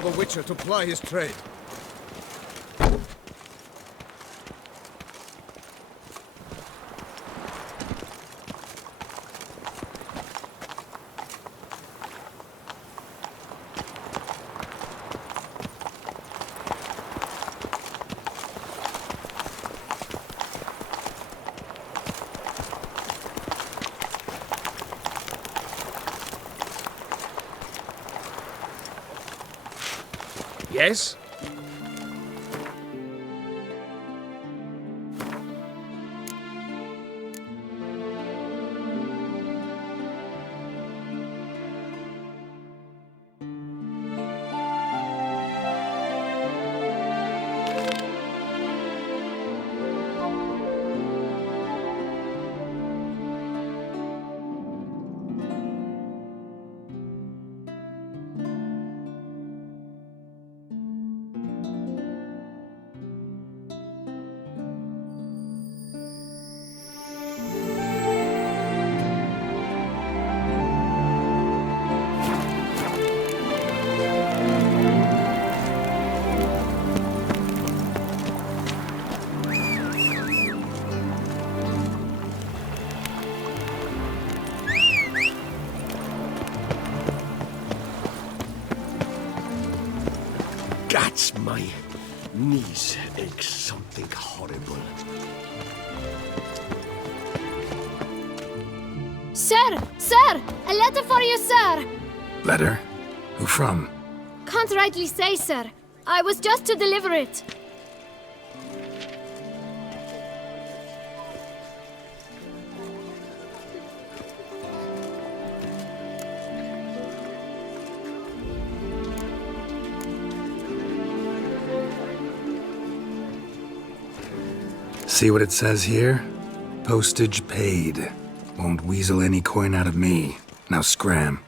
allow the Witcher to ply his trade. Yes? Gats, my knees ache something horrible. Sir! Sir! A letter for you, sir! Letter? Who from? Can't rightly say, sir. I was just to deliver it. See what it says here? Postage paid. Won't weasel any coin out of me. Now scram.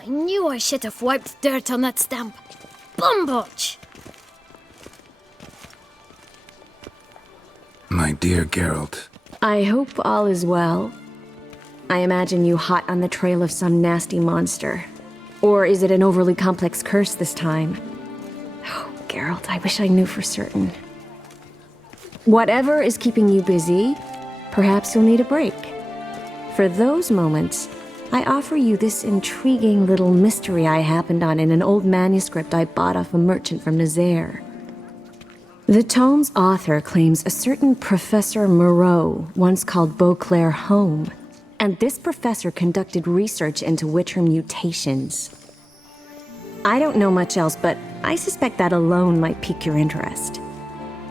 I knew I should have wiped dirt on that stamp. Bumbotch! My dear Geralt. I hope all is well. I imagine you hot on the trail of some nasty monster. Or is it an overly complex curse this time? Oh, Geralt, I wish I knew for certain. Whatever is keeping you busy, perhaps you'll need a break. For those moments, I offer you this intriguing little mystery I happened on in an old manuscript I bought off a merchant from Nazaire. The tome's author claims a certain Professor Moreau once called Beauclair home, and this professor conducted research into Witcher mutations. I don't know much else, but I suspect that alone might pique your interest.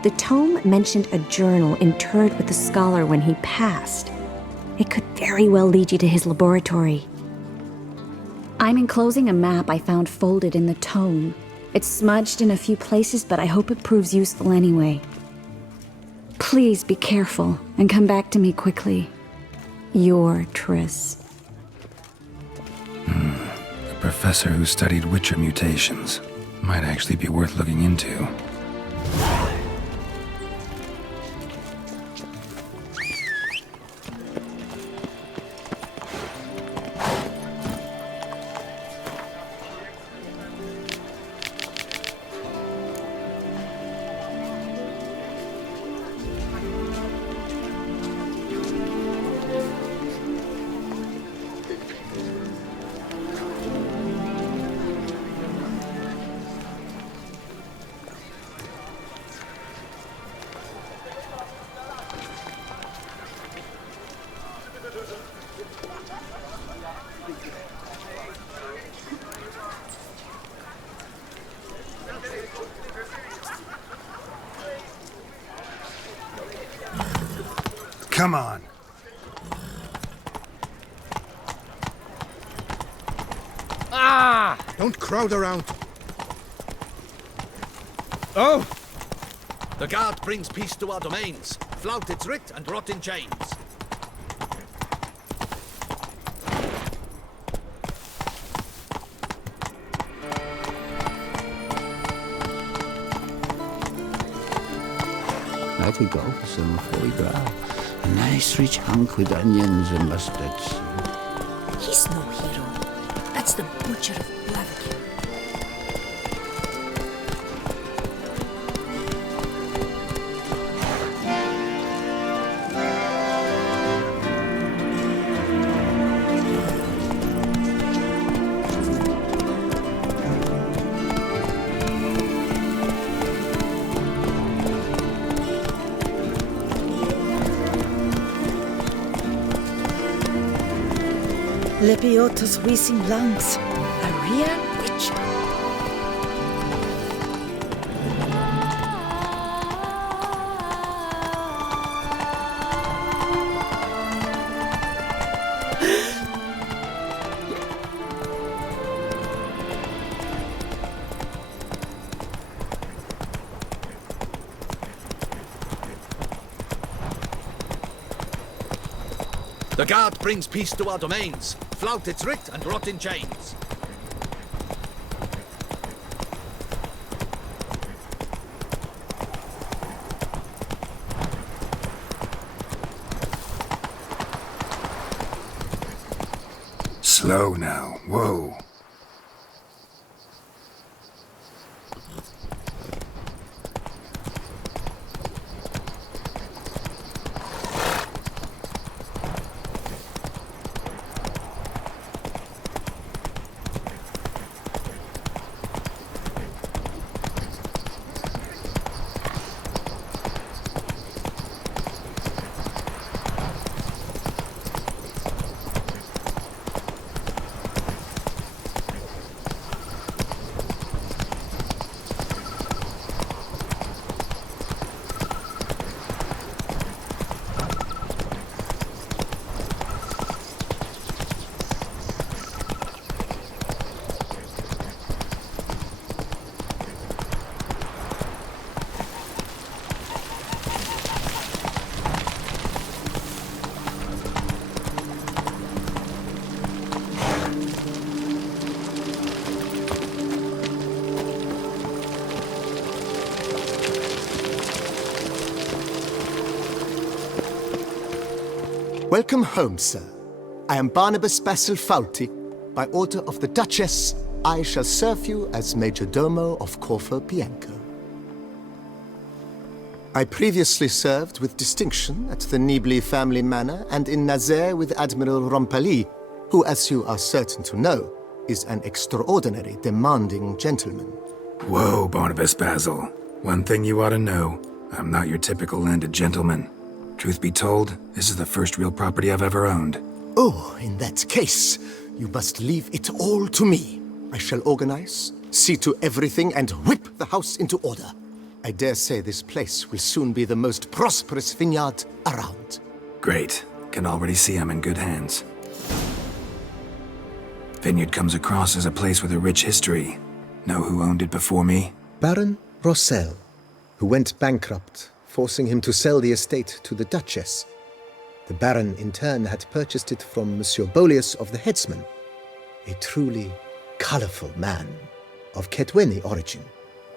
The tome mentioned a journal interred with the scholar when he passed. It could very well lead you to his laboratory. I'm enclosing a map I found folded in the tome. It's smudged in a few places, but I hope it proves useful anyway. Please be careful and come back to me quickly. Your Triss. A professor who studied Witcher mutations. Might actually be worth looking into. Come on. Ah! Don't crowd around. Oh! The guard brings peace to our domains. Flout its writ and rot in chains. Out we go for some foie gras. A nice rich hunk with onions and mustards. He's no hero. That's the butcher of Blaviken. Lepiotus Weasing Lungs. A real witch. The guard brings peace to our domains. Flout its writ and rot in chains. Slow now. Whoa. Welcome home, sir. I am Barnabas Basil Fawlty. By order of the Duchess, I shall serve you as Major Domo of Corvo Bianco. I previously served with distinction at the Nibli family manor and in Nazaire with Admiral Rompali, who, as you are certain to know, is an extraordinary, demanding gentleman. Whoa, Barnabas Basil. One thing you ought to know. I'm not your typical landed gentleman. Truth be told, this is the first real property I've ever owned. Oh, in that case, you must leave it all to me. I shall organize, see to everything, and whip the house into order. I dare say this place will soon be the most prosperous vineyard around. Great. Can already see I'm in good hands. Vineyard comes across as a place with a rich history. Know who owned it before me? Baron Rossel, who went bankrupt, forcing him to sell the estate to the Duchess. The Baron, in turn, had purchased it from Monsieur Bolius of the Headsman, a truly colorful man of Ketweni origin.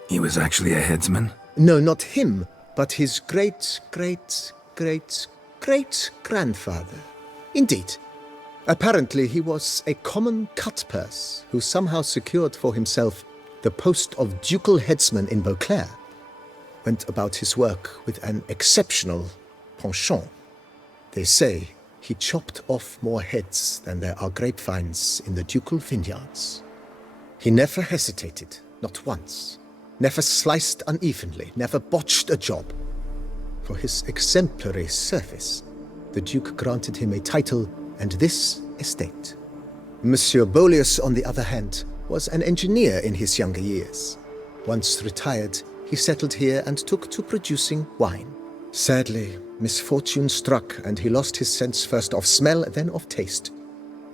He was actually a headsman? No, not him, but his great-great-great-great-grandfather. Indeed. Apparently, he was a common cutpurse who somehow secured for himself the post of ducal headsman in Beauclair. Went about his work with an exceptional penchant. They say he chopped off more heads than there are grapevines in the ducal vineyards. He never hesitated, not once. Never sliced unevenly, never botched a job. For his exemplary service, the Duke granted him a title and this estate. Monsieur Bolius, on the other hand, was an engineer in his younger years. Once retired, he settled here and took to producing wine. Sadly, misfortune struck and he lost his sense first of smell, then of taste.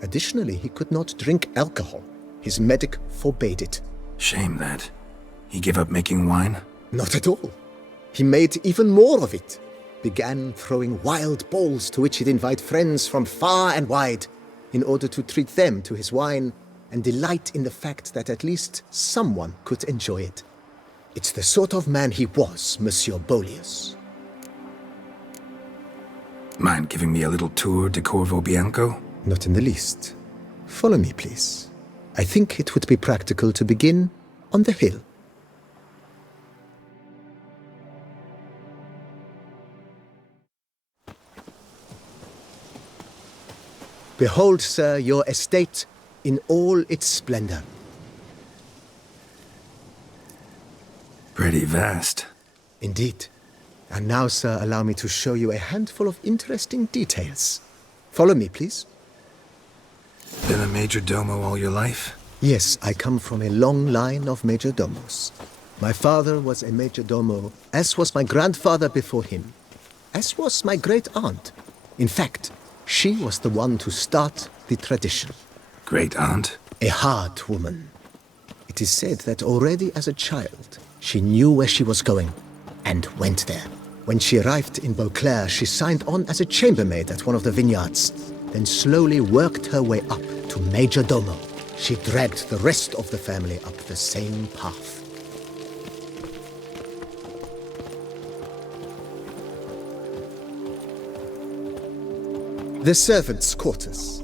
Additionally, he could not drink alcohol. His medic forbade it. Shame that. He gave up making wine? Not at all. He made even more of it. Began throwing wild balls to which he'd invite friends from far and wide in order to treat them to his wine and delight in the fact that at least someone could enjoy it. It's the sort of man he was, Monsieur Bolius. Mind giving me a little tour de Corvo Bianco? Not in the least. Follow me, please. I think it would be practical to begin on the hill. Behold, sir, your estate in all its splendor. Pretty vast. Indeed. And now, sir, allow me to show you a handful of interesting details. Follow me, please. Been a major domo all your life? Yes, I come from a long line of major domos. My father was a major domo, as was my grandfather before him, as was my great aunt. In fact, she was the one to start the tradition. Great aunt? A hard woman. It is said that already as a child, she knew where she was going and went there. When she arrived in Beauclair, she signed on as a chambermaid at one of the vineyards, then slowly worked her way up to major domo. She dragged the rest of the family up the same path. The servants' quarters.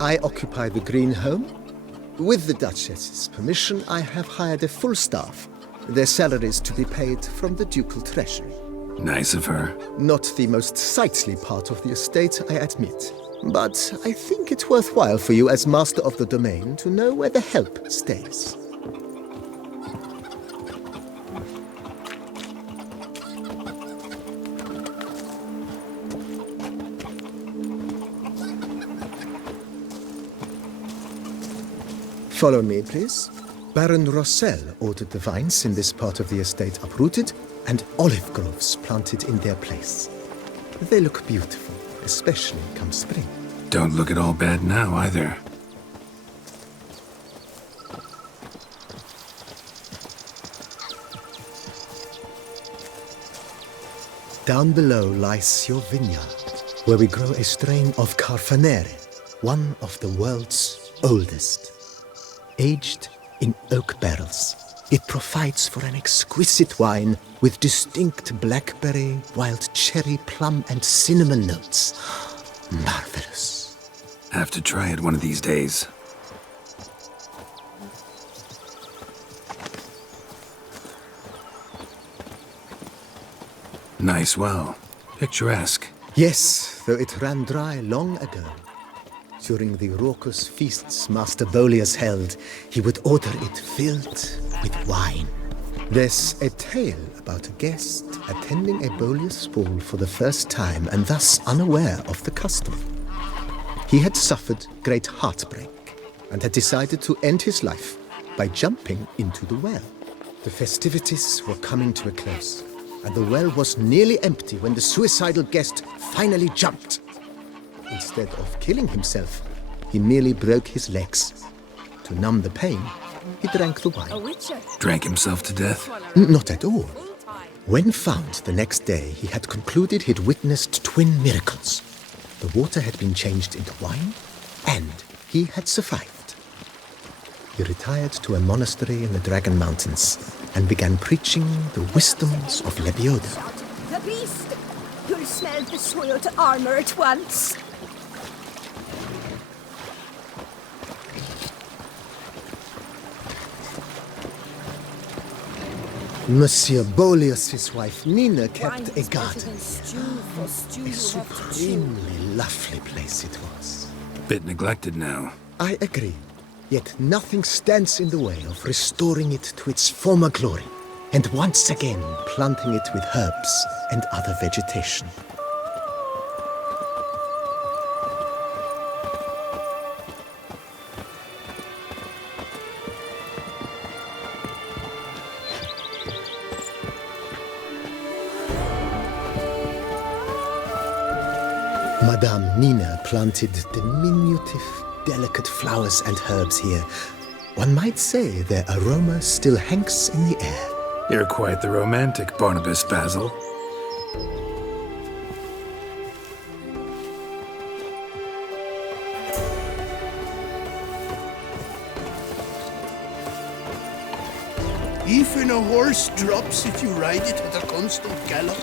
I occupy the green home. With the Duchess's permission, I have hired a full staff. Their salaries to be paid from the ducal treasury. Nice of her. Not the most sightly part of the estate, I admit. But I think it's worthwhile for you as master of the domain to know where the help stays. Follow me, please. Baron Rossel ordered the vines in this part of the estate uprooted and olive groves planted in their place. They look beautiful, especially come spring. Don't look at all bad now, either. Down below lies your vineyard, where we grow a strain of Carfanere, one of the world's oldest. Aged in oak barrels, it provides for an exquisite wine with distinct blackberry, wild cherry, plum, and cinnamon notes. Marvelous. Have to try it one of these days. Nice well. Picturesque. Yes, though it ran dry long ago. During the raucous feasts Master Bolius held, he would order it filled with wine. There's a tale about a guest attending a Bolius ball for the first time and thus unaware of the custom. He had suffered great heartbreak and had decided to end his life by jumping into the well. The festivities were coming to a close, and the well was nearly empty when the suicidal guest finally jumped. Instead of killing himself, he merely broke his legs. To numb the pain, he drank the wine. Drank himself to death? Not at all. When found the next day, he had concluded he'd witnessed twin miracles. The water had been changed into wine, and he had survived. He retired to a monastery in the Dragon Mountains and began preaching the wisdoms of Lebioda. The beast! You'll smell the soiled armor at once. Monsieur Bolius' wife Nina kept a garden. A supremely lovely place it was. Bit neglected now. I agree. Yet nothing stands in the way of restoring it to its former glory, and once again planting it with herbs and other vegetation. Madame Nina planted diminutive, delicate flowers and herbs here. One might say their aroma still hangs in the air. You're quite the romantic, Barnabas Basil. Even a horse drops if you ride it at a constant gallop.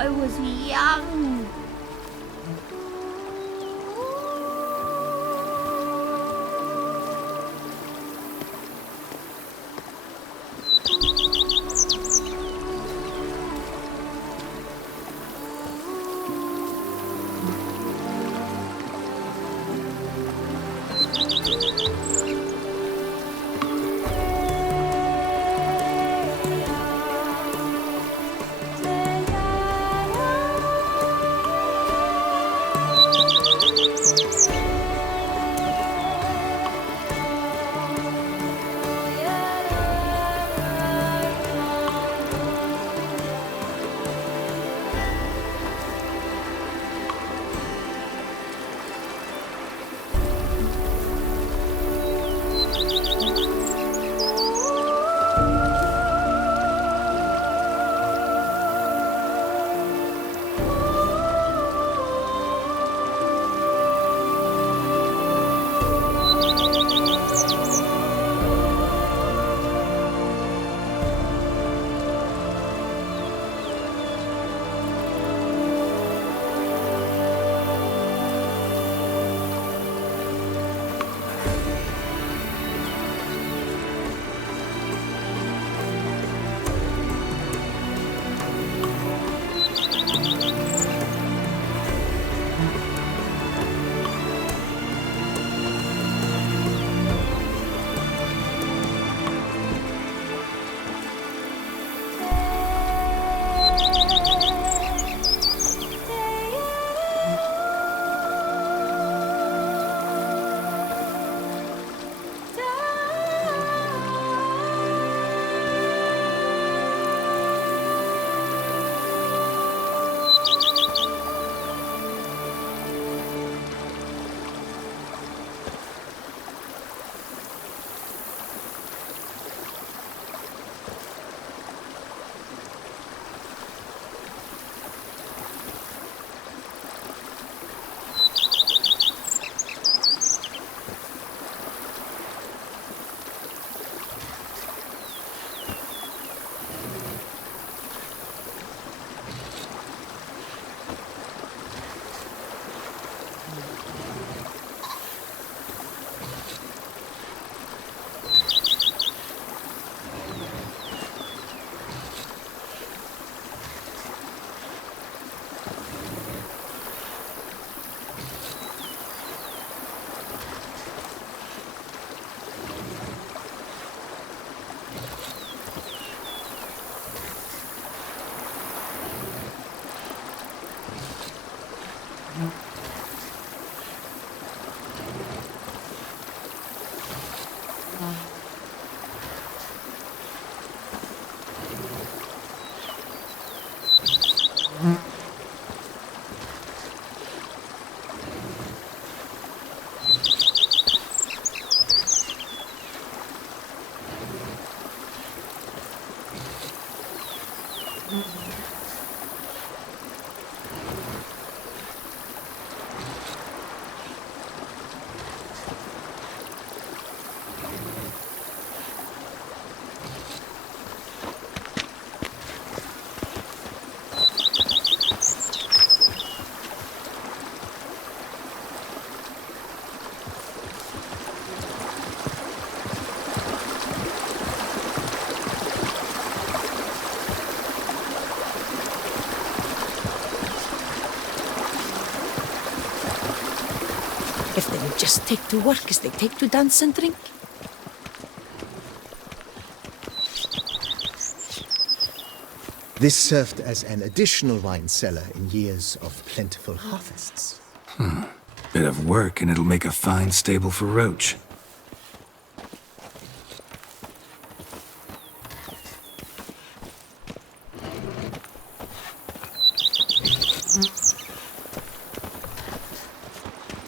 I was young. If they would just take to work as they take to dance and drink. This served as an additional wine cellar in years of plentiful harvests. Bit of work and it'll make a fine stable for Roach.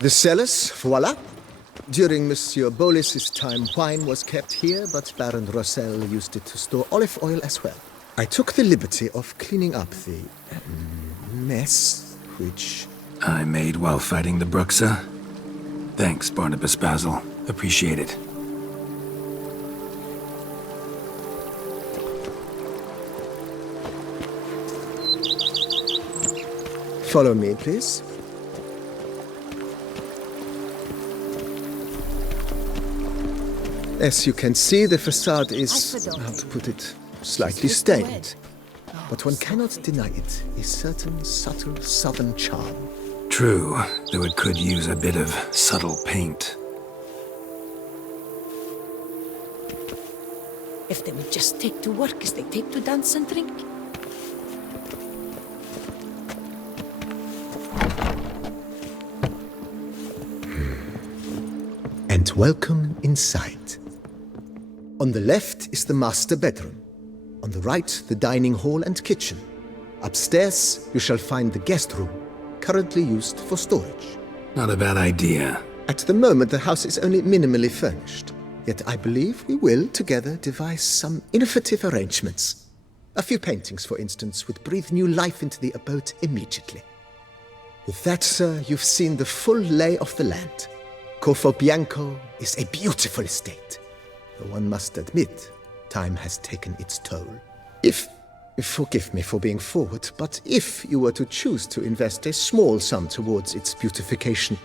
The cellars, voila. During Monsieur Bolis's time, wine was kept here, but Baron Rossel used it to store olive oil as well. I took the liberty of cleaning up the mess, which I made while fighting the Bruxa. Thanks, Barnabas Basil. Appreciate it. Follow me, please. As you can see, the facade is, how to put it, slightly stained. But one cannot deny it, a certain subtle southern charm. True, though it could use a bit of subtle paint. If they would just take to work as they take to dance and drink. And welcome inside. On the left is the master bedroom. On the right, the dining hall and kitchen. Upstairs, you shall find the guest room, currently used for storage. Not a bad idea. At the moment, the house is only minimally furnished. Yet I believe we will, together, devise some innovative arrangements. A few paintings, for instance, would breathe new life into the abode immediately. With that, sir, you've seen the full lay of the land. Corvo Bianco is a beautiful estate. Though one must admit, time has taken its toll. Forgive me for being forward, but if you were to choose to invest a small sum towards its beautification,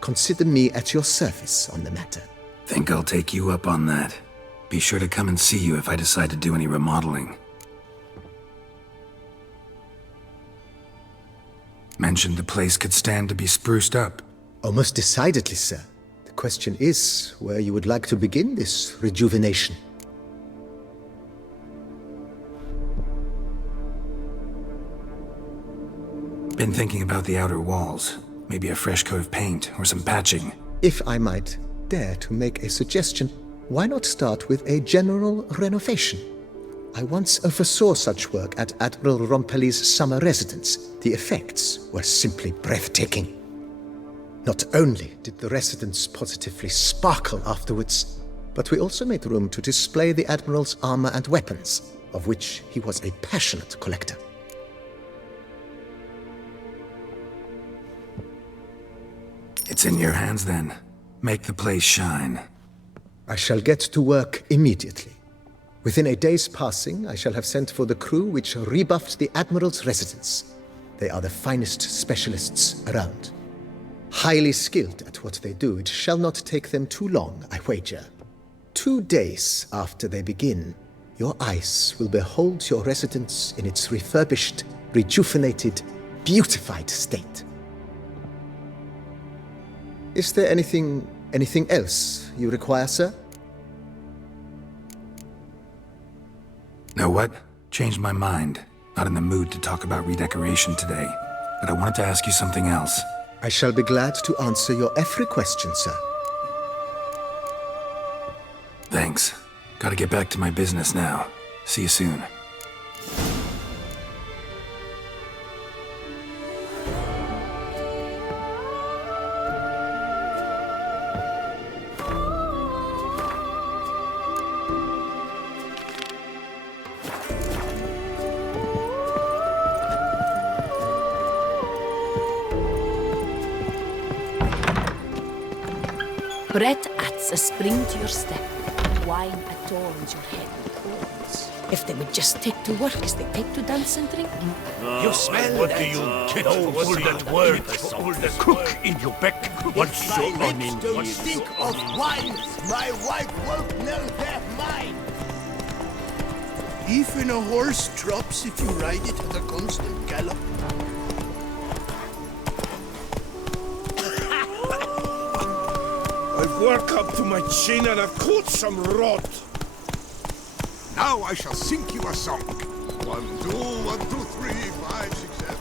consider me at your service on the matter. Think I'll take you up on that. Be sure to come and see you if I decide to do any remodeling. Mentioned the place could stand to be spruced up. Oh, most decidedly, sir. The question is where you would like to begin this rejuvenation. Been thinking about the outer walls. Maybe a fresh coat of paint or some patching. If I might dare to make a suggestion, why not start with a general renovation? I once oversaw such work at Admiral Rompelli's summer residence. The effects were simply breathtaking. Not only did the residence positively sparkle afterwards, but we also made room to display the Admiral's armor and weapons, of which he was a passionate collector. It's in your hands then. Make the place shine. I shall get to work immediately. Within a day's passing, I shall have sent for the crew which rebuffed the Admiral's residence. They are the finest specialists around. Highly skilled at what they do, it shall not take them too long, I wager. 2 days after they begin, your eyes will behold your residence in its refurbished, rejuvenated, beautified state. Is there anything else you require, sir? Know what? Changed my mind. Not in the mood to talk about redecoration today. But I wanted to ask you something else. I shall be glad to answer your every question, sir. Thanks. Gotta get back to my business now. See you soon. Bread adds a spring to your step. Wine adorns your head with thorns. If they would just take to work as they take to dance and drink. You smell what do you get all that word, all the cook in your back? What's so uninteresting? Don't think of wine. My wife won't know their mind. Even a horse drops if you ride it at a constant gallop. I've worked up to my chin and I've caught some rot. Now I shall sing you a song. 1, 2, 1, 2, 3, 5, 6, 7,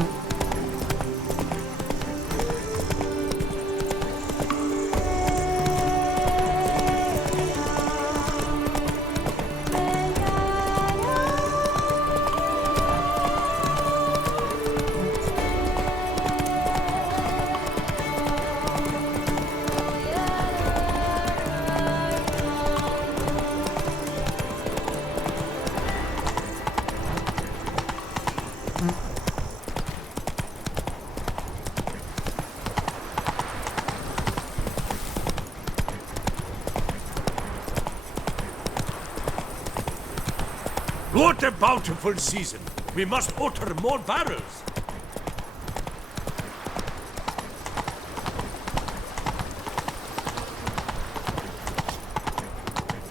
8. What a bountiful season! We must utter more barrels.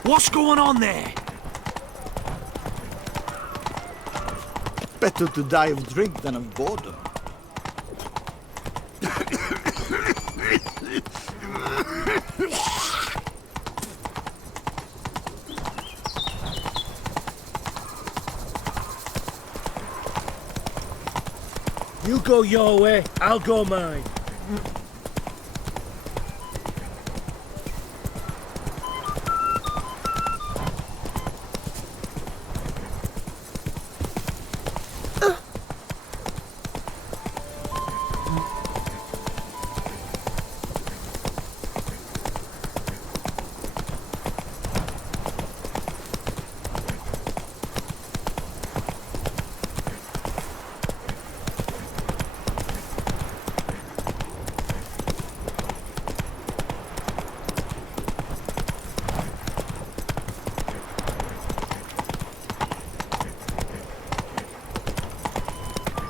What's going on there? Better to die of drink than of boredom. You go your way, I'll go mine.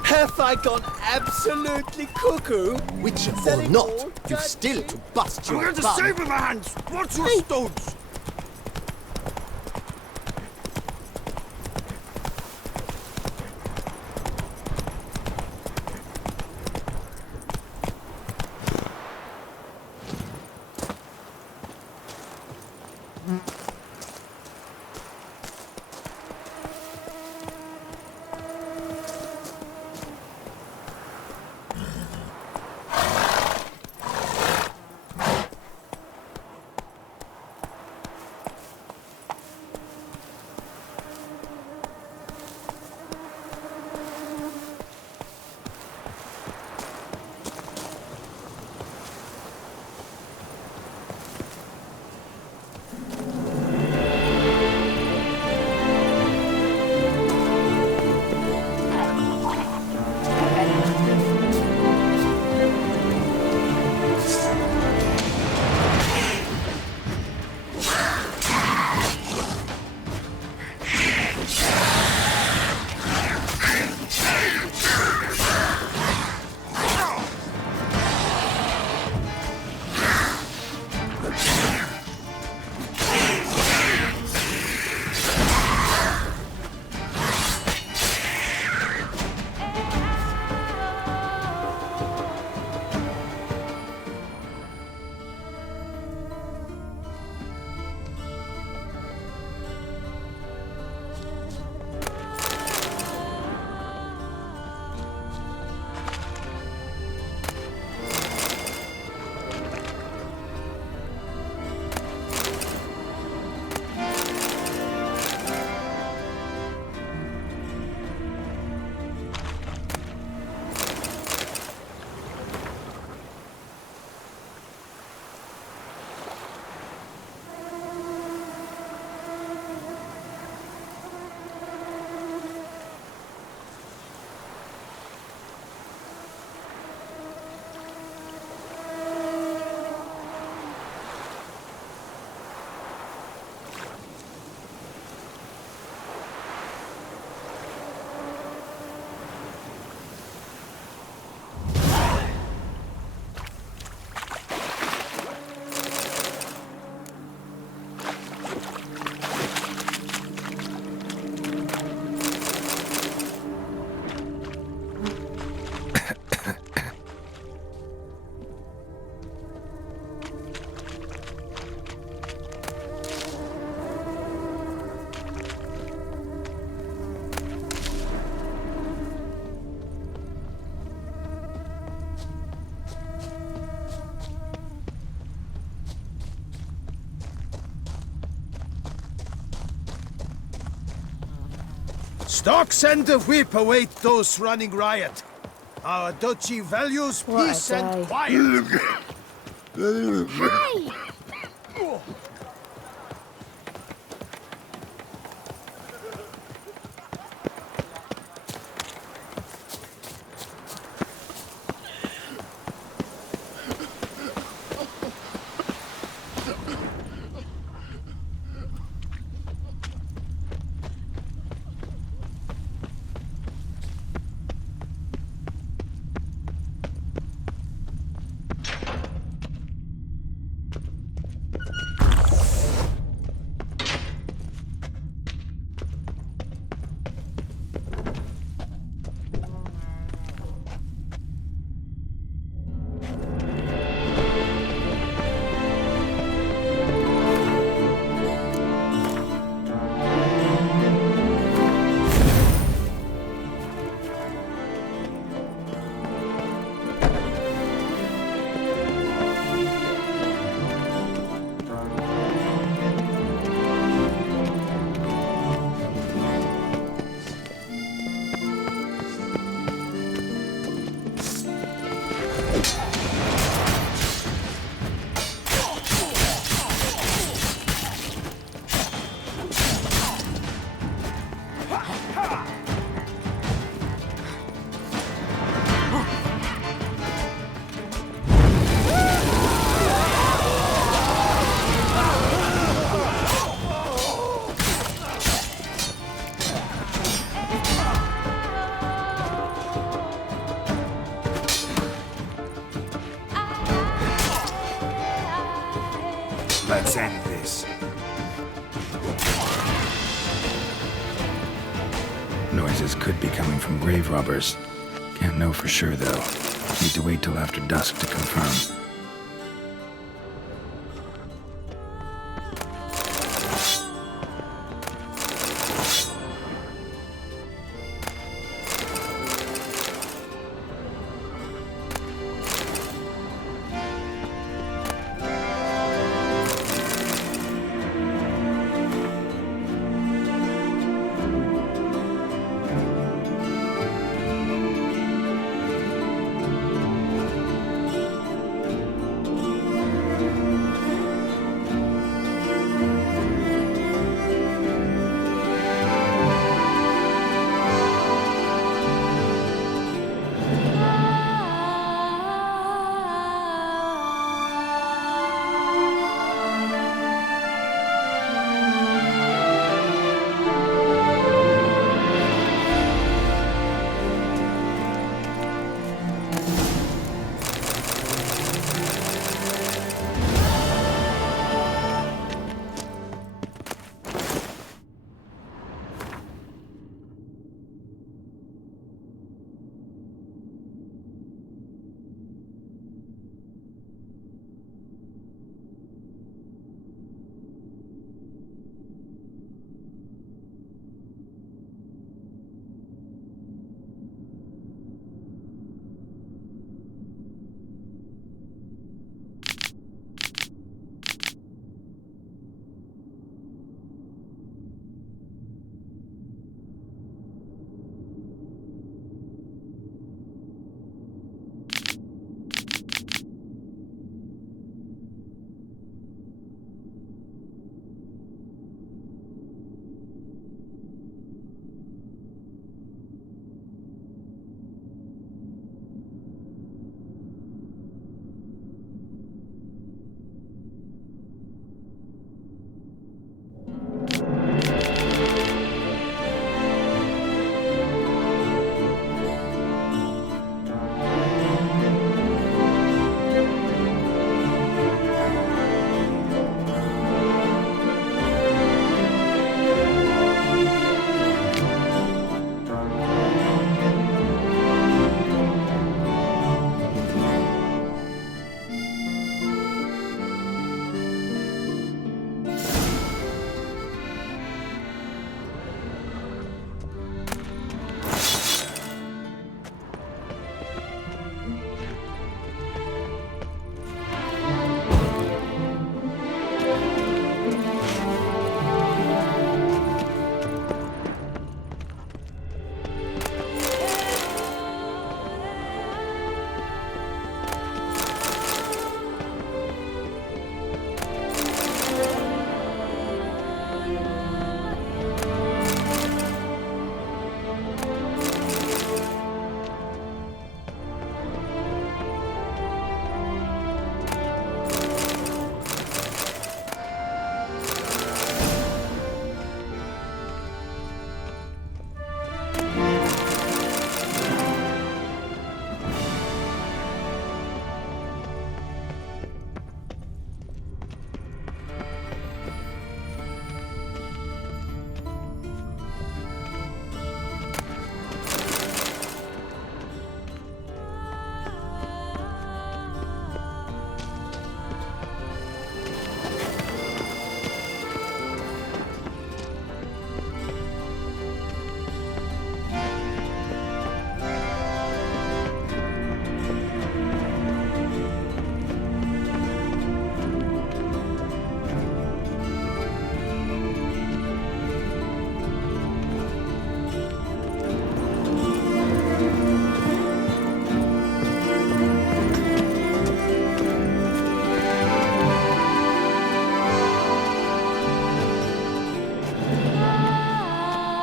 Have I gone absolutely cuckoo? Witcher or not, you've still to bust your bum. with my hands! What's your stones? Stocks and the whip await those running riot. Our duchy values peace and quiet. Hi! Let's end this. Noises could be coming from grave robbers. Can't know for sure, though. Need to wait till after dusk to confirm.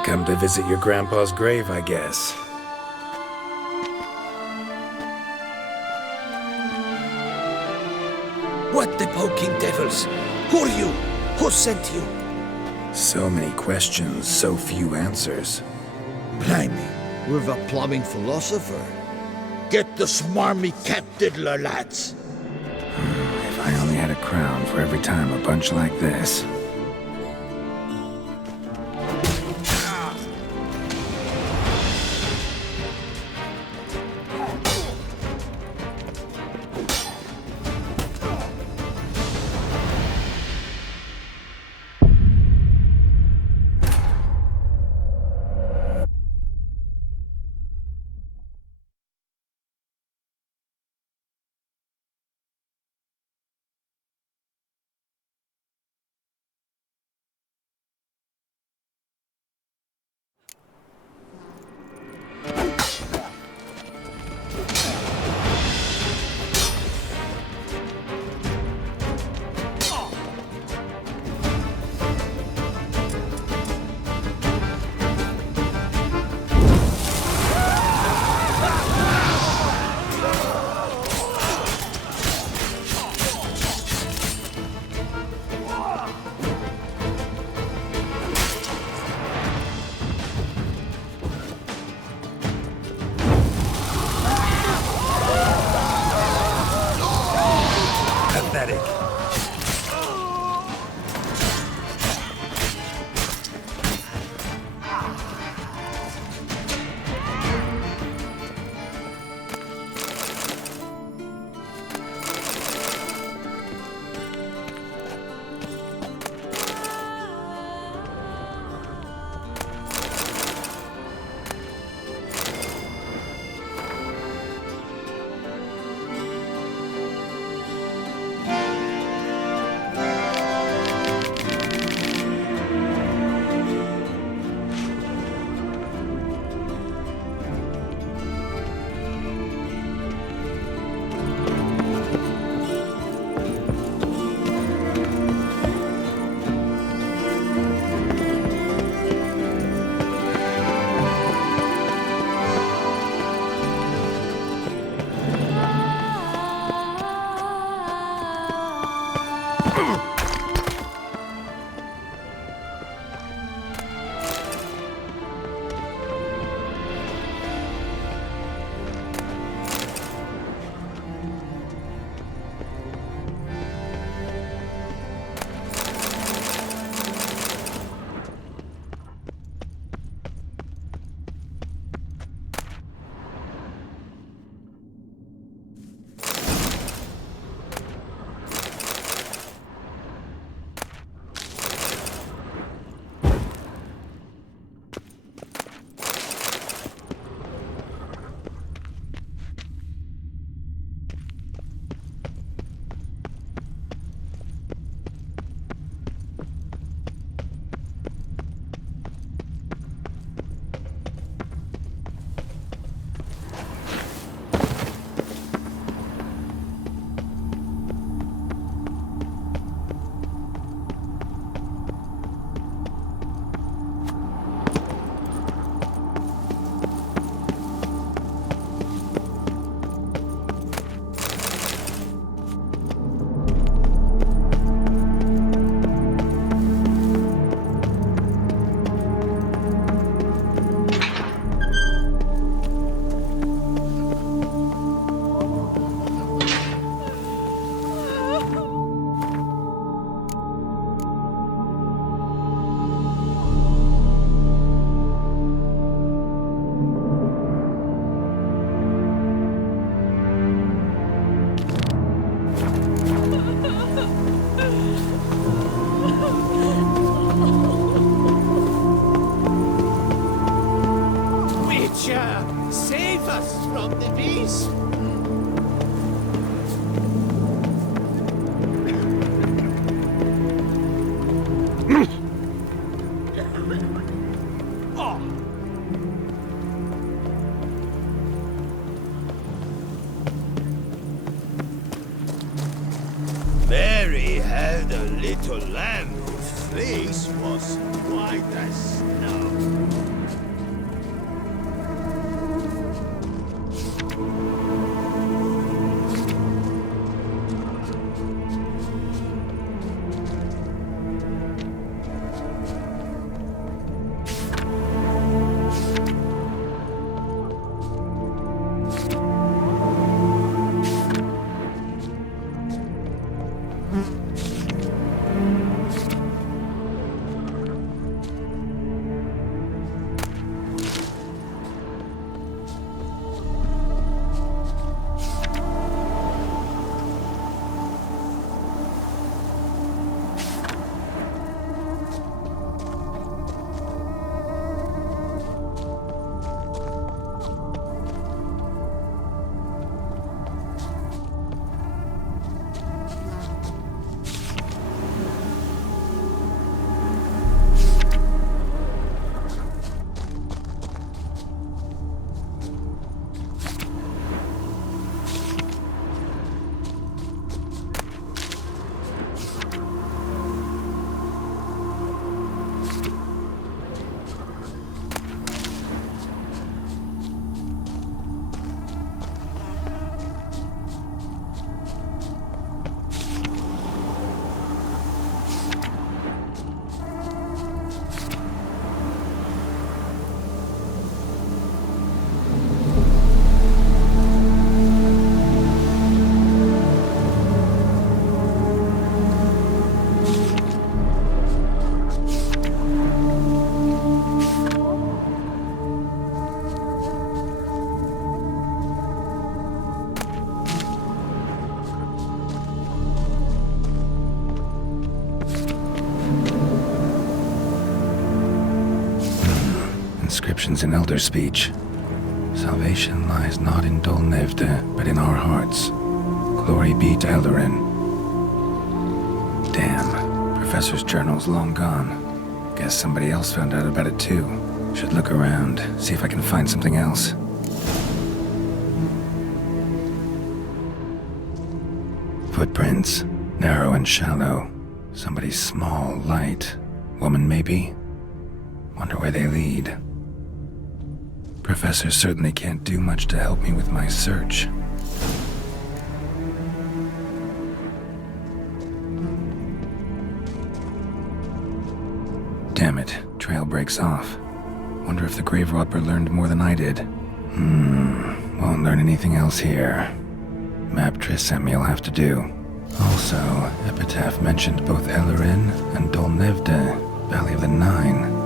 Come to visit your grandpa's grave, I guess. What the poking devils? Who are you? Who sent you? So many questions, so few answers. Blimey, we're the plumbing philosopher. Get the smarmy cat diddler, lads. If I only had a crown for every time a bunch like this. Mary had a little lamb whose fleece was white as snow. Inscriptions in Elder speech. Salvation lies not in Dol Nevde, but in our hearts. Glory be to Eldarin. Damn, Professor's journal's long gone. Guess somebody else found out about it too. Should look around, see if I can find something else. Footprints. Narrow and shallow. Somebody small, light. Woman, maybe? Wonder where they lead. Professor certainly can't do much to help me with my search. Damn it, trail breaks off. Wonder if the grave robber learned more than I did. Won't learn anything else here. Map Triss sent me will have to do. Also, Epitaph mentioned both Eldarin and Dol Nevde, Valley of the Nine.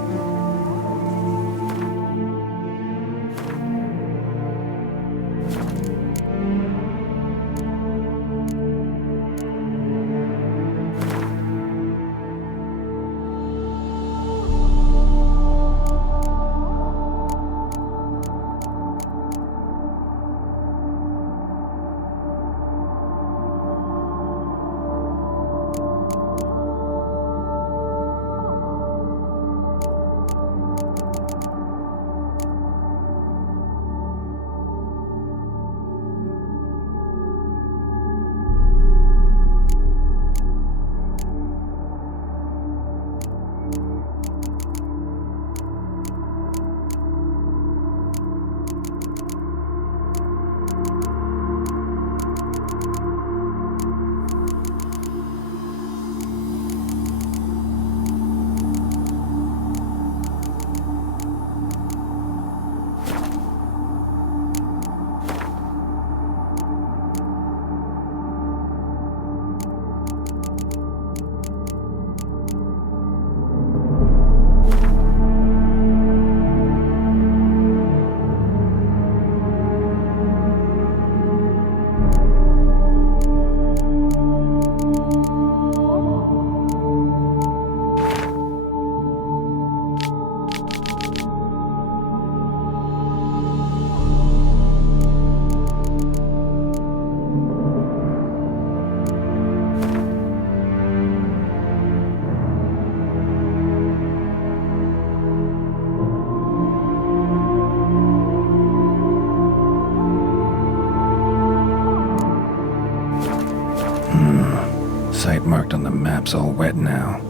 Site marked on the map's all wet now.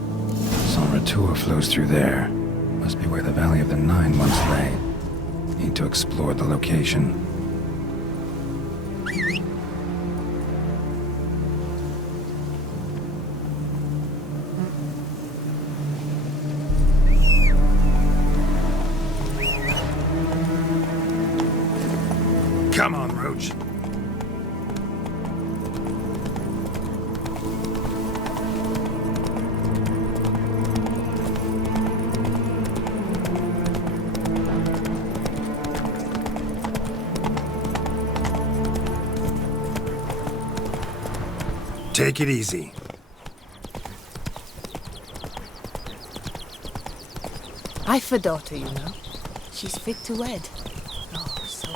San Retour flows through there. Must be where the Valley of the Nine once lay. Need to explore the location. Come on, Roach. Take it easy. I've a daughter, you know. She's fit to wed. Oh, so...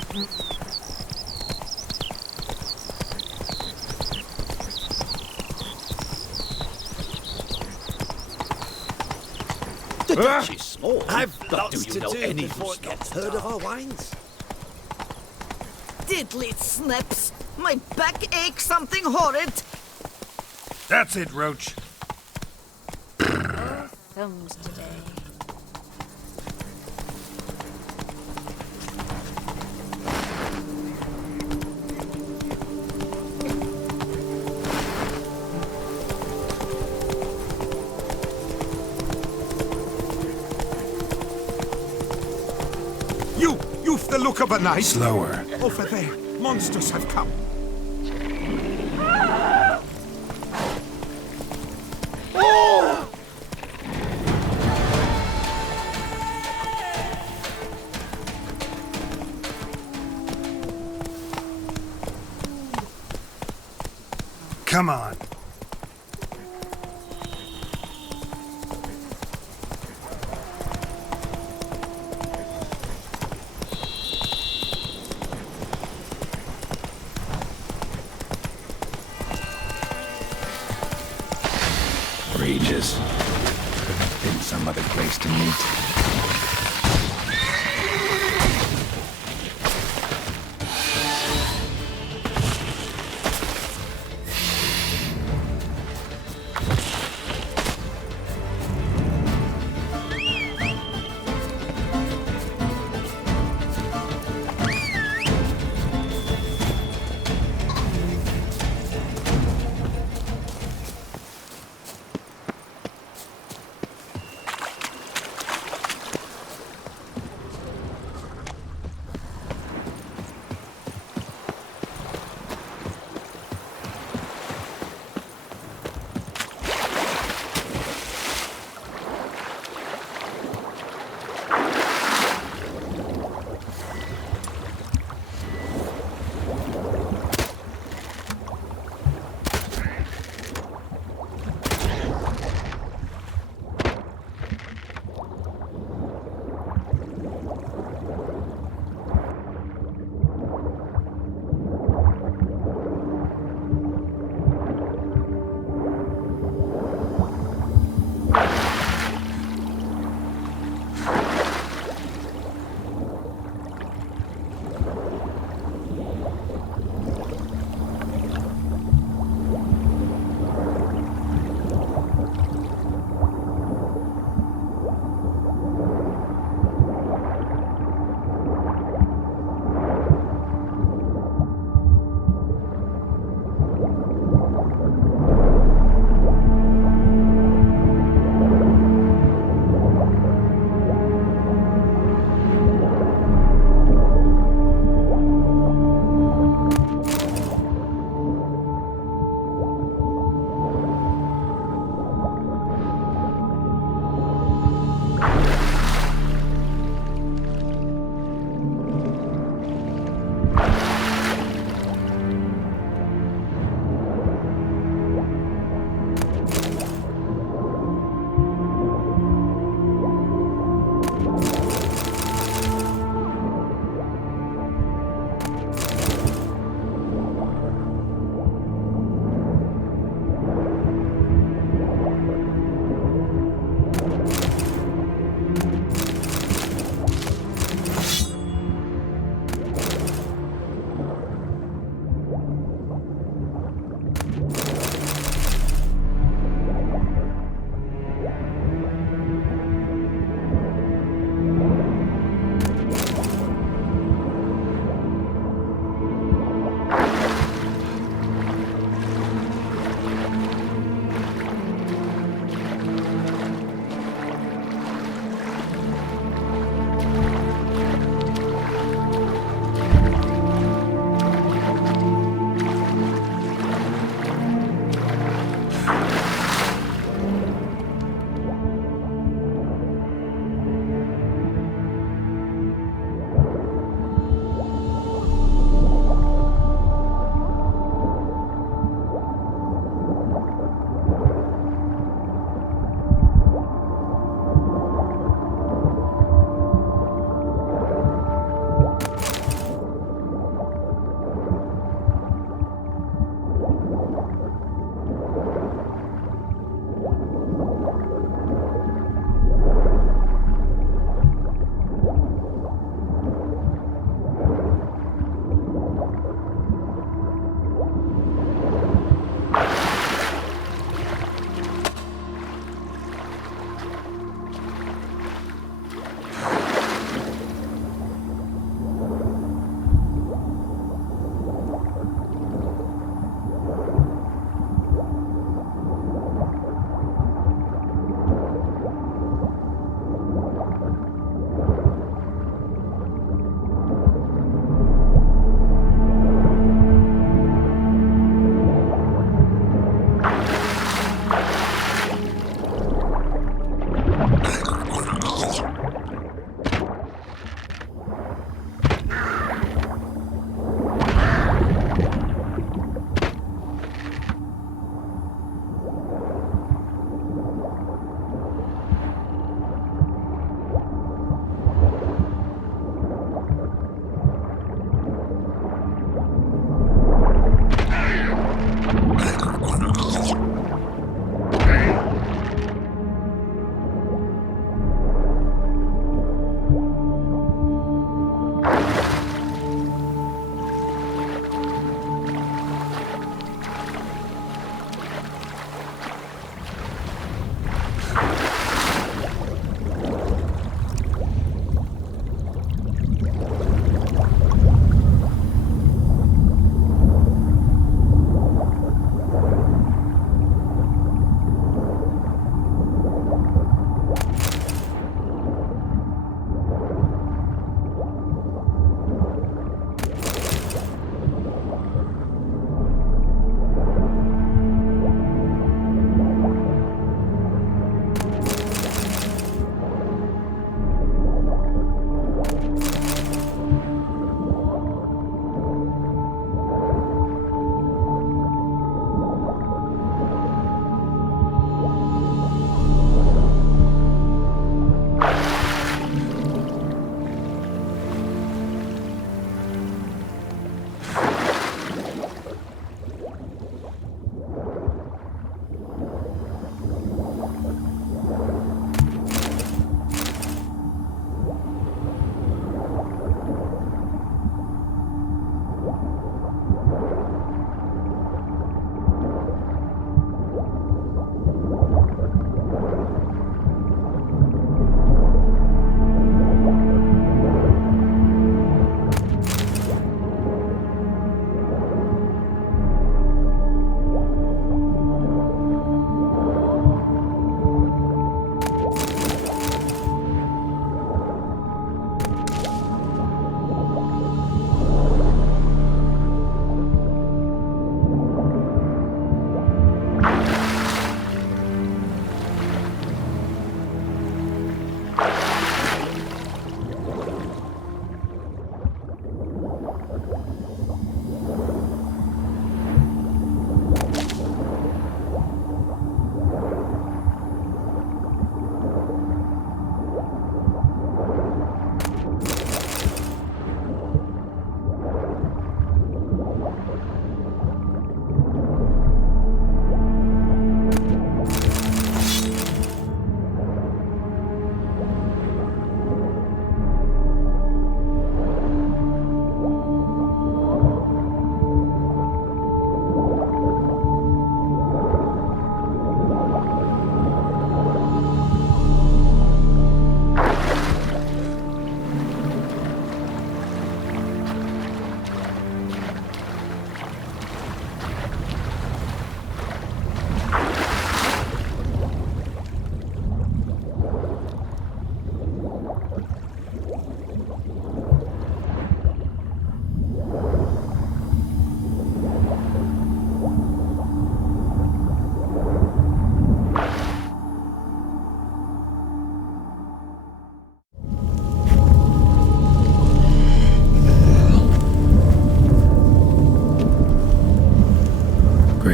The Dutch is small. I've But lots do you to know do any before who's it not gets heard of dark. our wines? Diddly snips! My back aches something horrid! That's it, Roach. No thumbs today. You've the look of a knight. Slower. Over there, monsters have come. Come on. branches. Could have been some other place to meet.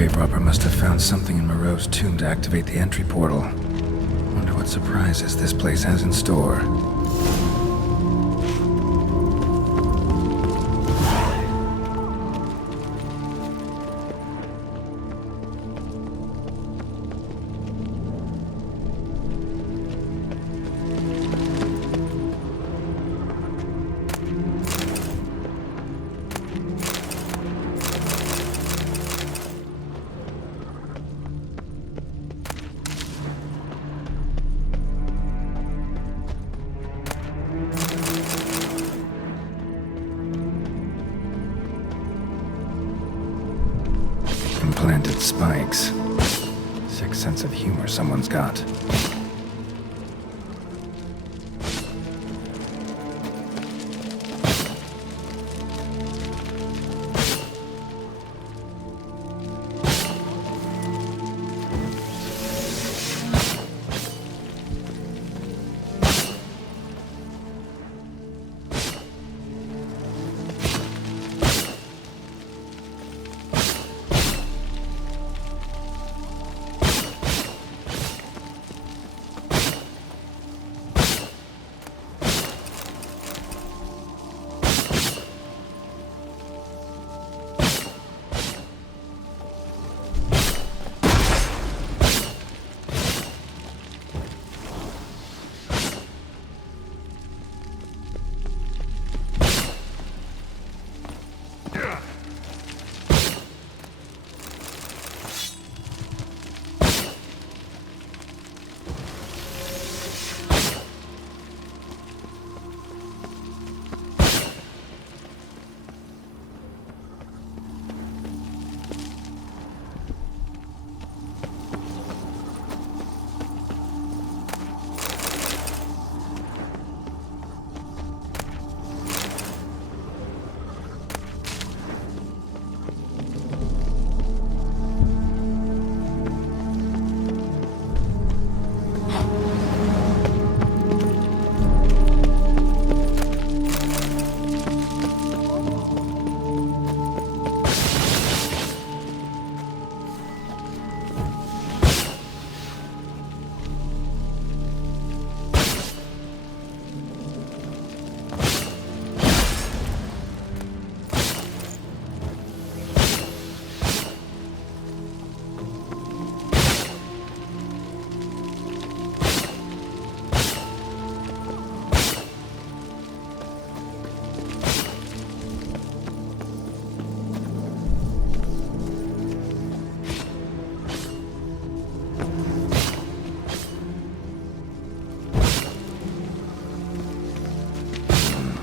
grave robber must have found something in Moreau's tomb to activate the entry portal. Wonder what surprises this place has in store. Implanted spikes. Sick sense of humor someone's got.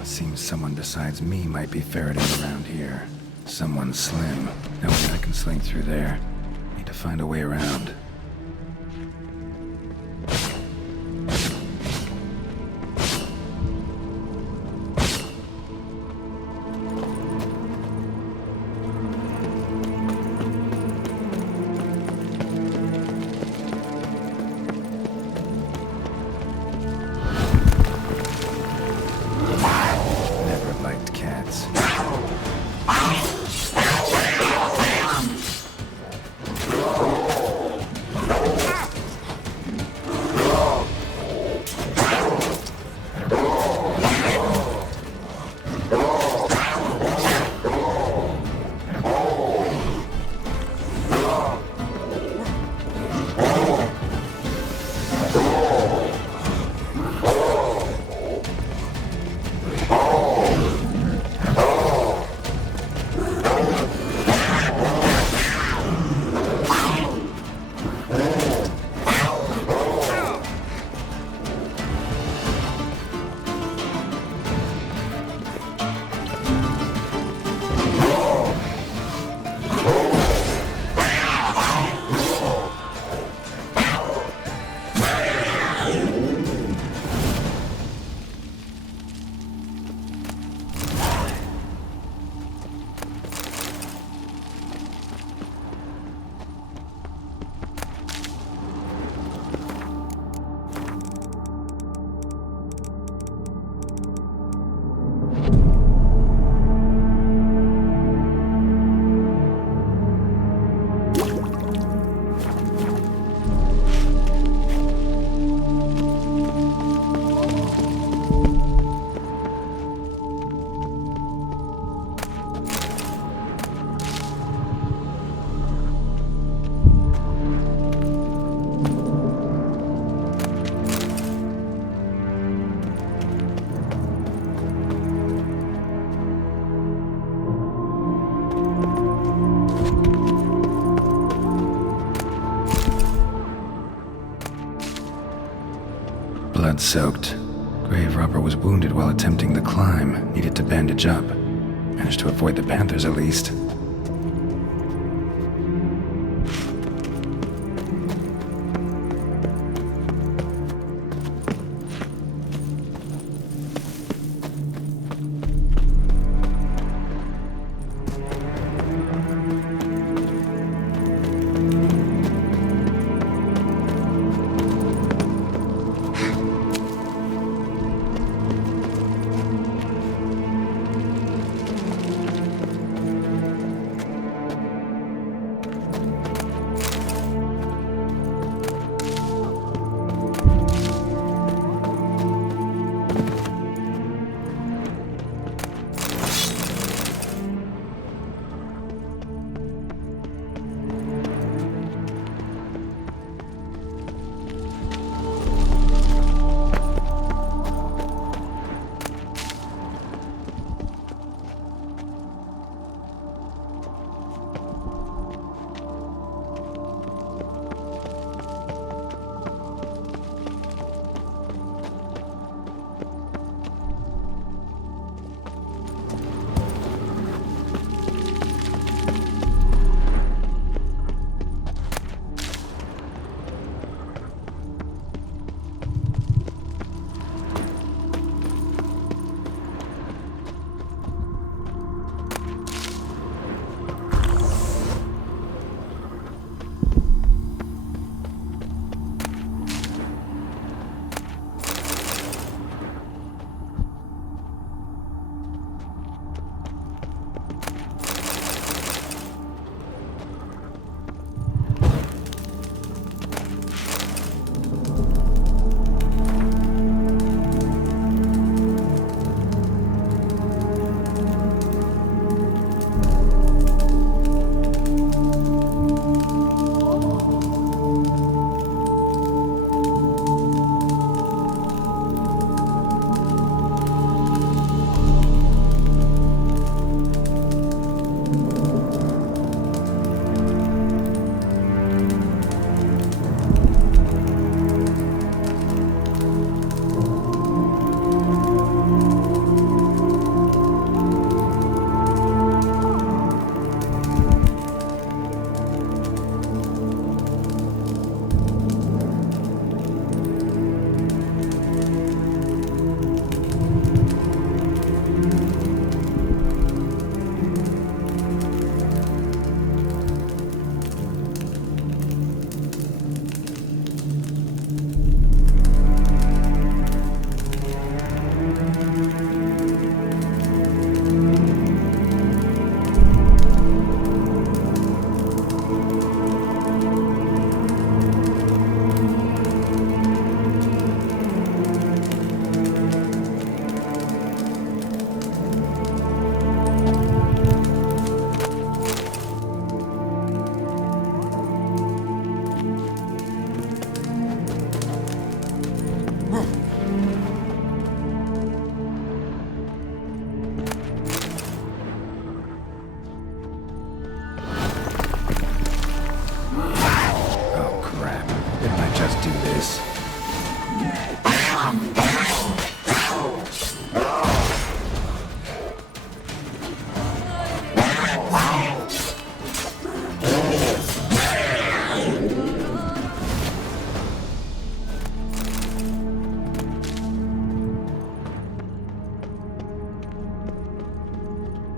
Seems someone besides me might be ferreting around here. Someone slim. No way I can sling through there. Need to find a way around. blood-soaked. Grave robber was wounded while attempting the climb, needed to bandage up. Managed to avoid the Panthers at least.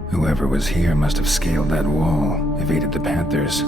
Whoever was here must have scaled that wall, evaded the Panthers.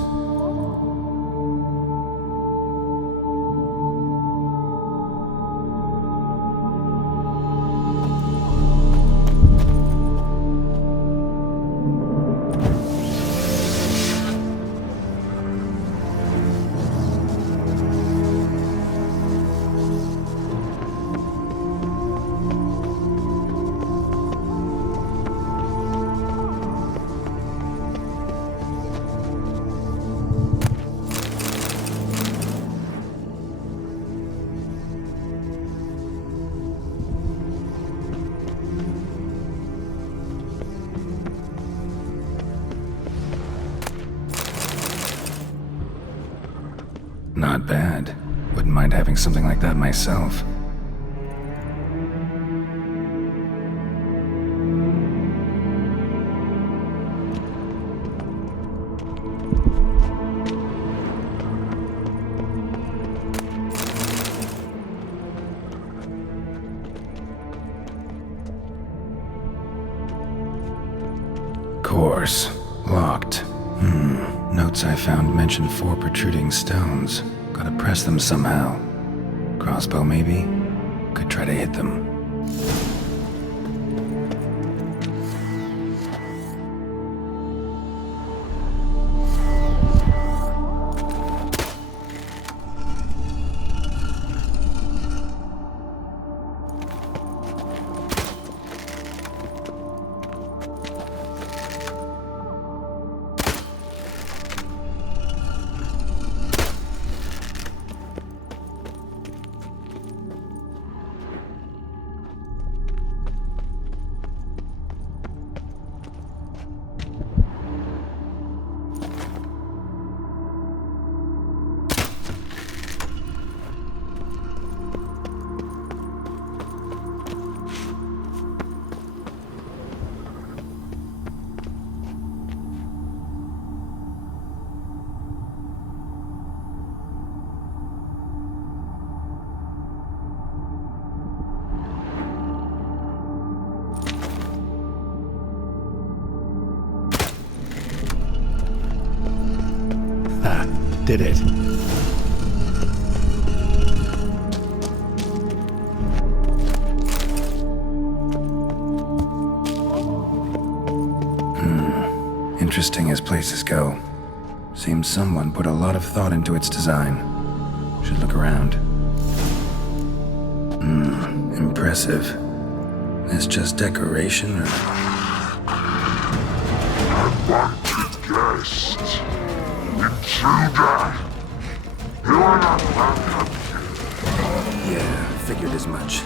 Not bad. Wouldn't mind having something like that myself. course. Locked. Notes I found mention 4 protruding stones. Gotta press them somehow. Crossbow, maybe? Could try to hit them. Did it. Interesting as places go. Seems someone put a lot of thought into its design. Should look around. Impressive. This just decoration or... Unwanted guest. Intruder! You are not welcome here. Yeah, figured as much.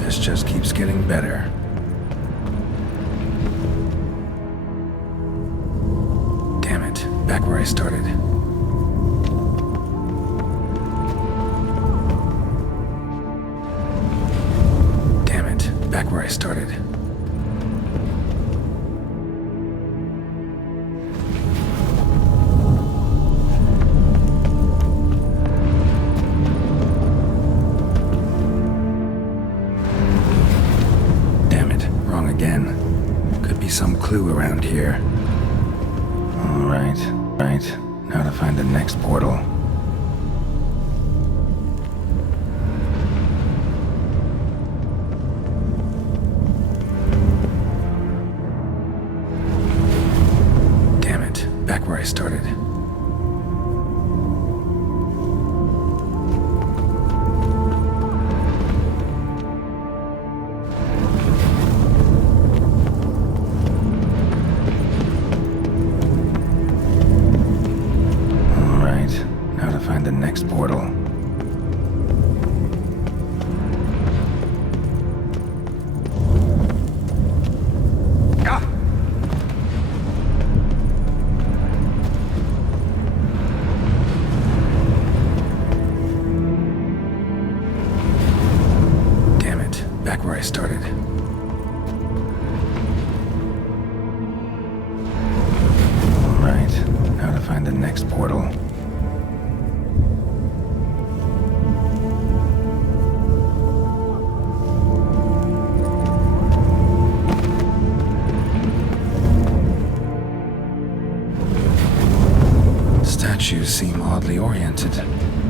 This just keeps getting better. Damn it, back where I started. Damn it, back where I started. around here. Alright, right. Now to find the next portal. Damn it, back where I started. The next portal. Damn it, back where I started. All right, now to find the next portal. Statues seem oddly oriented,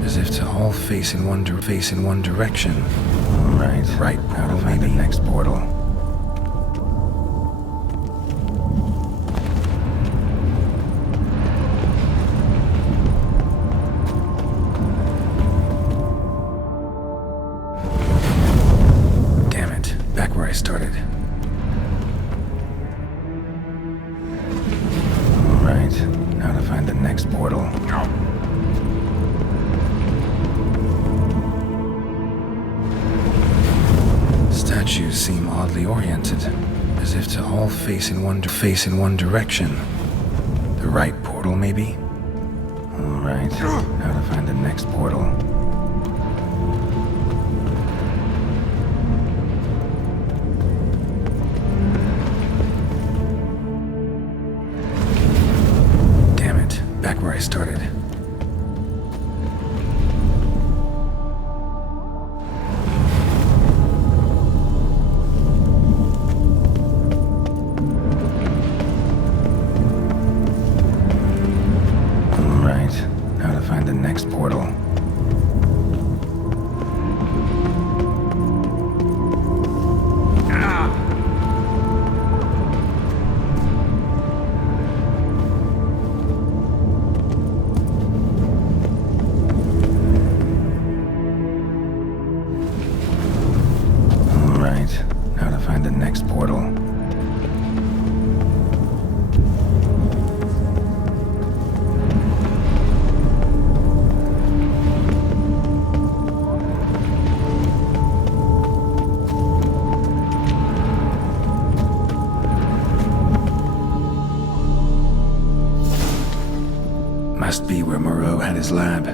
as if to all face in one direction. Right, now to find the next portal. Damn it, back where I started. Now to find the next portal. Statues seem oddly oriented, as if to all face in one direction. The right portal, maybe? Alright, now to find the next portal. Back where I started. All right, now to find the next portal. Now to find the next portal. Must be where Moreau had his lab.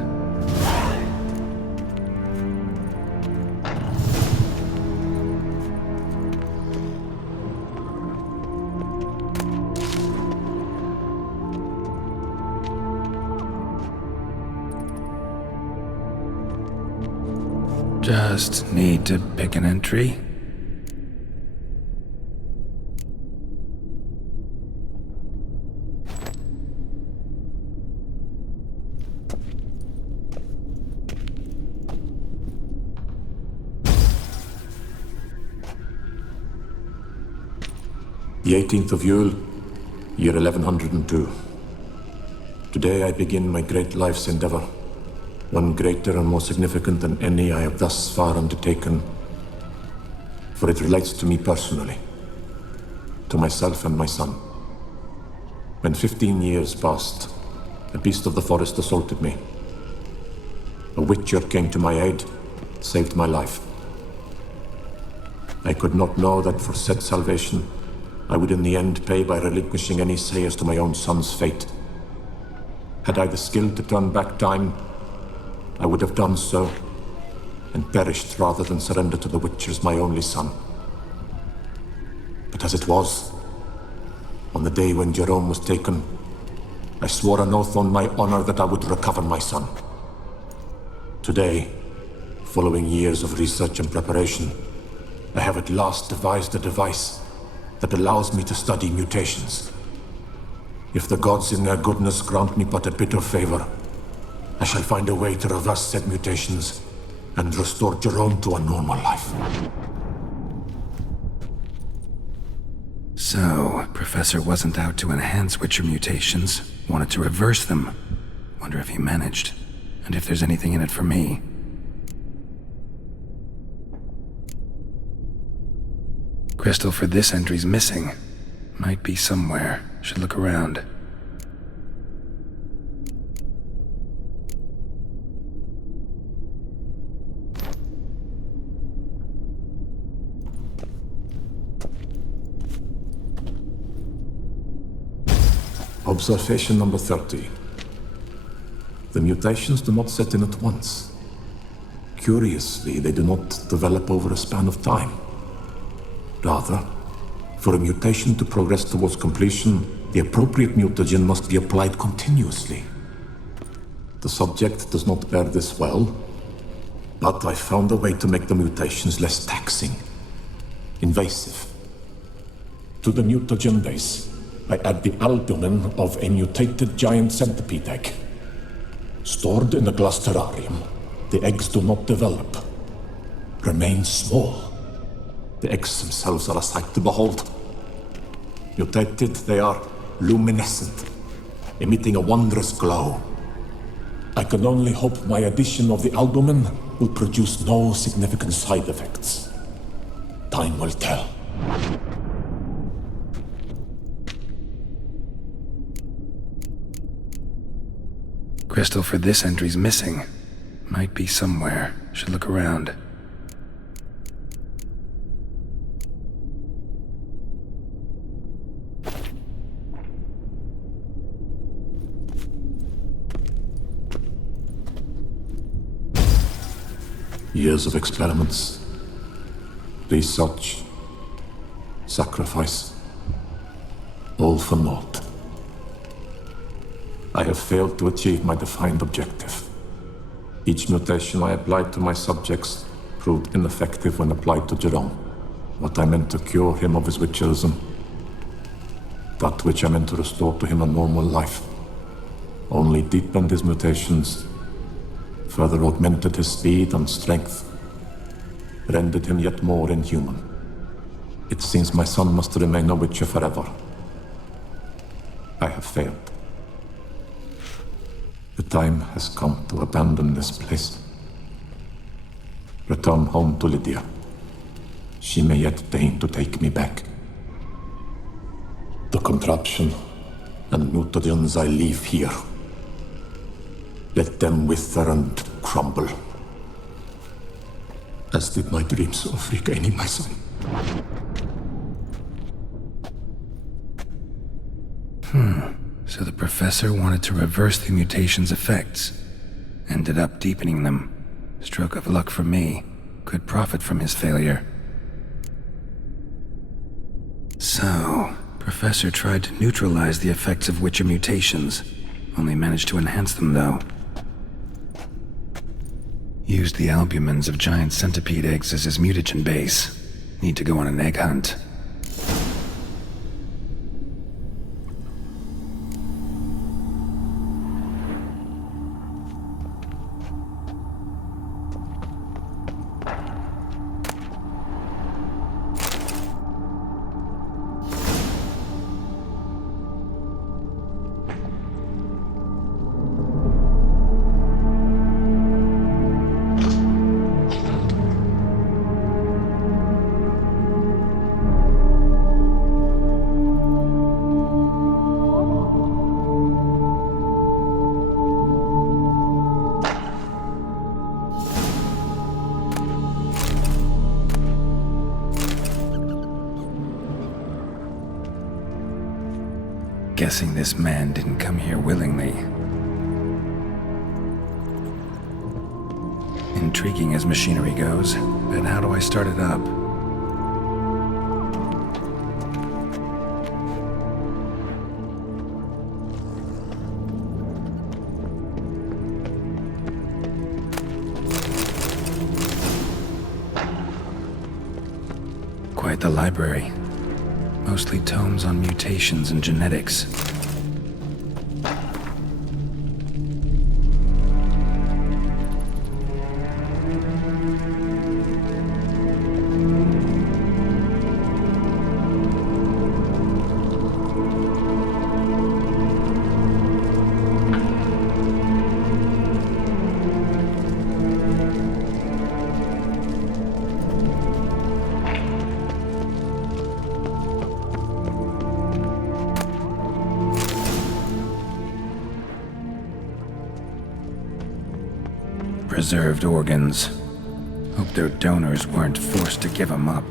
Just need to pick an entry. The 18th of Yule, year 1102. Today I begin my great life's endeavor. One greater and more significant than any I have thus far undertaken, for it relates to me personally, to myself and my son. When 15 years passed, a beast of the forest assaulted me. A witcher came to my aid, saved my life. I could not know that for said salvation, I would in the end pay by relinquishing any say as to my own son's fate. Had I the skill to turn back time, I would have done so, and perished rather than surrender to the Witchers my only son. But as it was, on the day when Jerome was taken, I swore an oath on my honor that I would recover my son. Today, following years of research and preparation, I have at last devised a device that allows me to study mutations. If the gods in their goodness grant me but a bit of favor, I shall find a way to reverse said mutations and restore Jerome to a normal life. So, Professor wasn't out to enhance Witcher mutations, wanted to reverse them. Wonder if he managed, and if there's anything in it for me. Crystal for this entry's missing. Might be somewhere. Should look around. Observation number 30. The mutations do not set in at once. Curiously, they do not develop over a span of time. Rather, for a mutation to progress towards completion, the appropriate mutagen must be applied continuously. The subject does not bear this well, but I found a way to make the mutations less taxing, invasive. To the mutagen base, I add the albumin of a mutated giant centipede egg. Stored in a glass terrarium, the eggs do not develop, remain small. The eggs themselves are a sight to behold. Mutated, they are luminescent, emitting a wondrous glow. I can only hope my addition of the albumin will produce no significant side effects. Time will tell. Crystal for this entry's missing. Might be somewhere. Should look around. Years of experiments, research, sacrifice, all for naught. I have failed to achieve my defined objective. Each mutation I applied to my subjects proved ineffective when applied to Jerome. What I meant to cure him of his witcherism, that which I meant to restore to him a normal life, only deepened his mutations, further augmented his speed and strength, rendered him yet more inhuman. It seems my son must remain a witcher forever. I have failed. The time has come to abandon this place. Return home to Lydia. She may yet deign to take me back. The contraption and mutagens I leave here, let them wither and crumble, as did my dreams of regaining my son. So the professor wanted to reverse the mutation's effects. Ended up deepening them. Stroke of luck for me. Could profit from his failure. So, Professor tried to neutralize the effects of Witcher mutations. Only managed to enhance them, though. Used the albumins of giant centipede eggs as his mutagen base. Need to go on an egg hunt. Guessing this man didn't come here willingly. Intriguing as machinery goes, but how do I start it up? Quite the library. Mostly tomes on mutations and genetics. Preserved organs. Hope their donors weren't forced to give them up.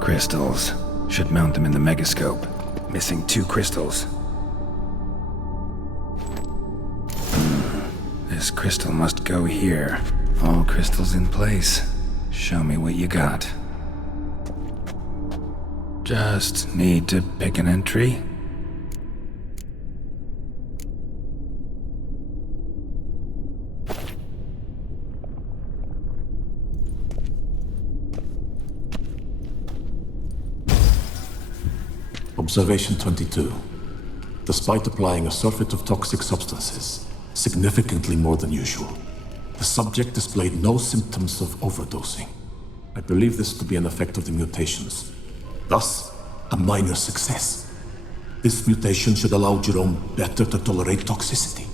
Crystals. Should mount them in the megascope. Missing 2 crystals. This crystal must go here. All crystals in place. Show me what you got. Just need to pick an entry. Observation 22. Despite applying a surfeit of toxic substances, significantly more than usual, the subject displayed no symptoms of overdosing. I believe this to be an effect of the mutations. Thus, a minor success. This mutation should allow Jerome better to tolerate toxicity.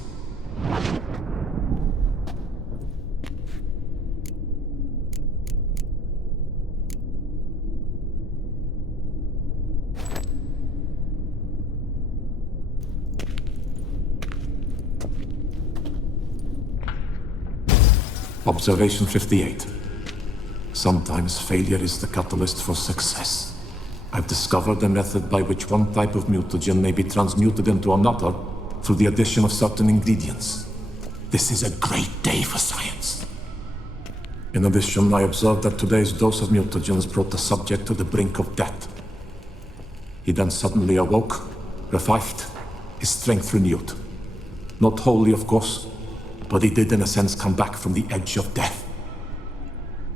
Observation 58. Sometimes failure is the catalyst for success. I've discovered a method by which one type of mutagen may be transmuted into another through the addition of certain ingredients. This is a great day for science. In addition, I observed that today's dose of mutagens brought the subject to the brink of death. He then suddenly awoke, revived, his strength renewed. Not wholly, of course, but he did in a sense come back from the edge of death.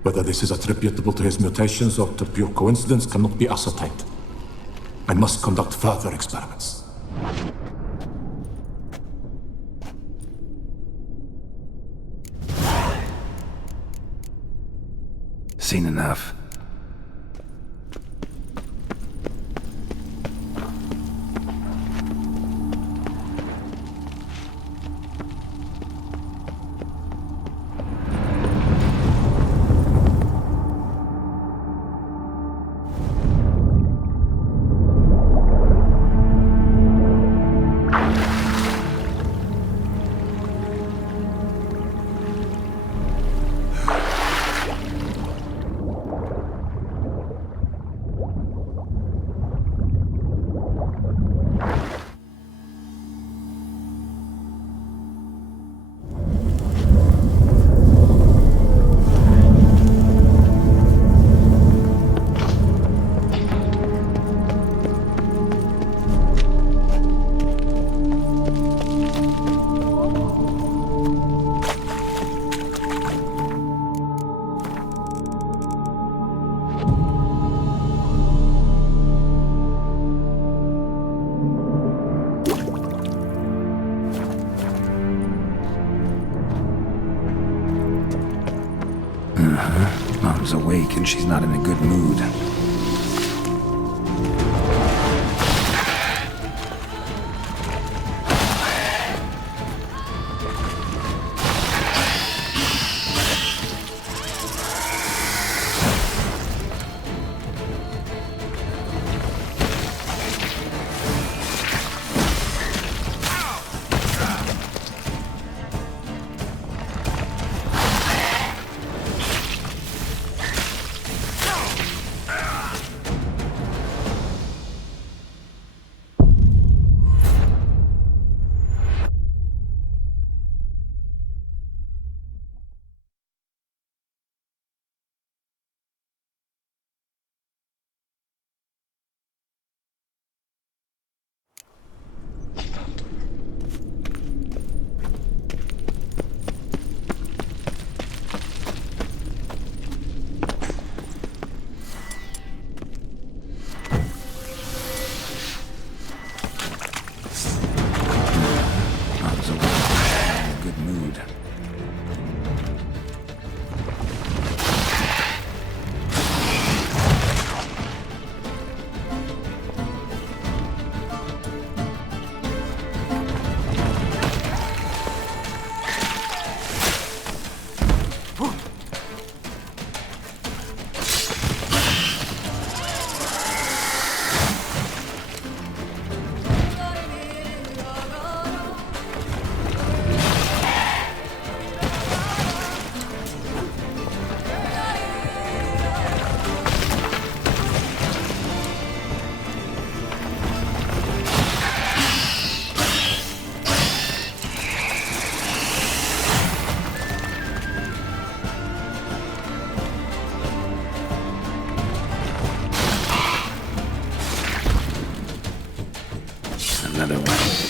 Whether this is attributable to his mutations or to pure coincidence cannot be ascertained. I must conduct further experiments. Seen enough. Mom's awake and she's not in a good mood. Another one.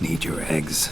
Need your eggs.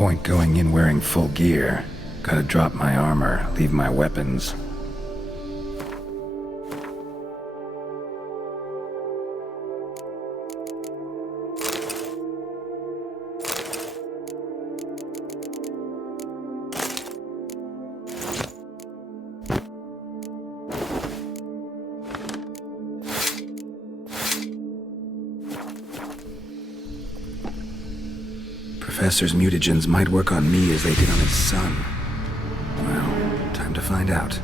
point going in wearing full gear. Gotta drop my armor, leave my weapons. Professor's mutagens might work on me as they did on his son. Well, time to find out.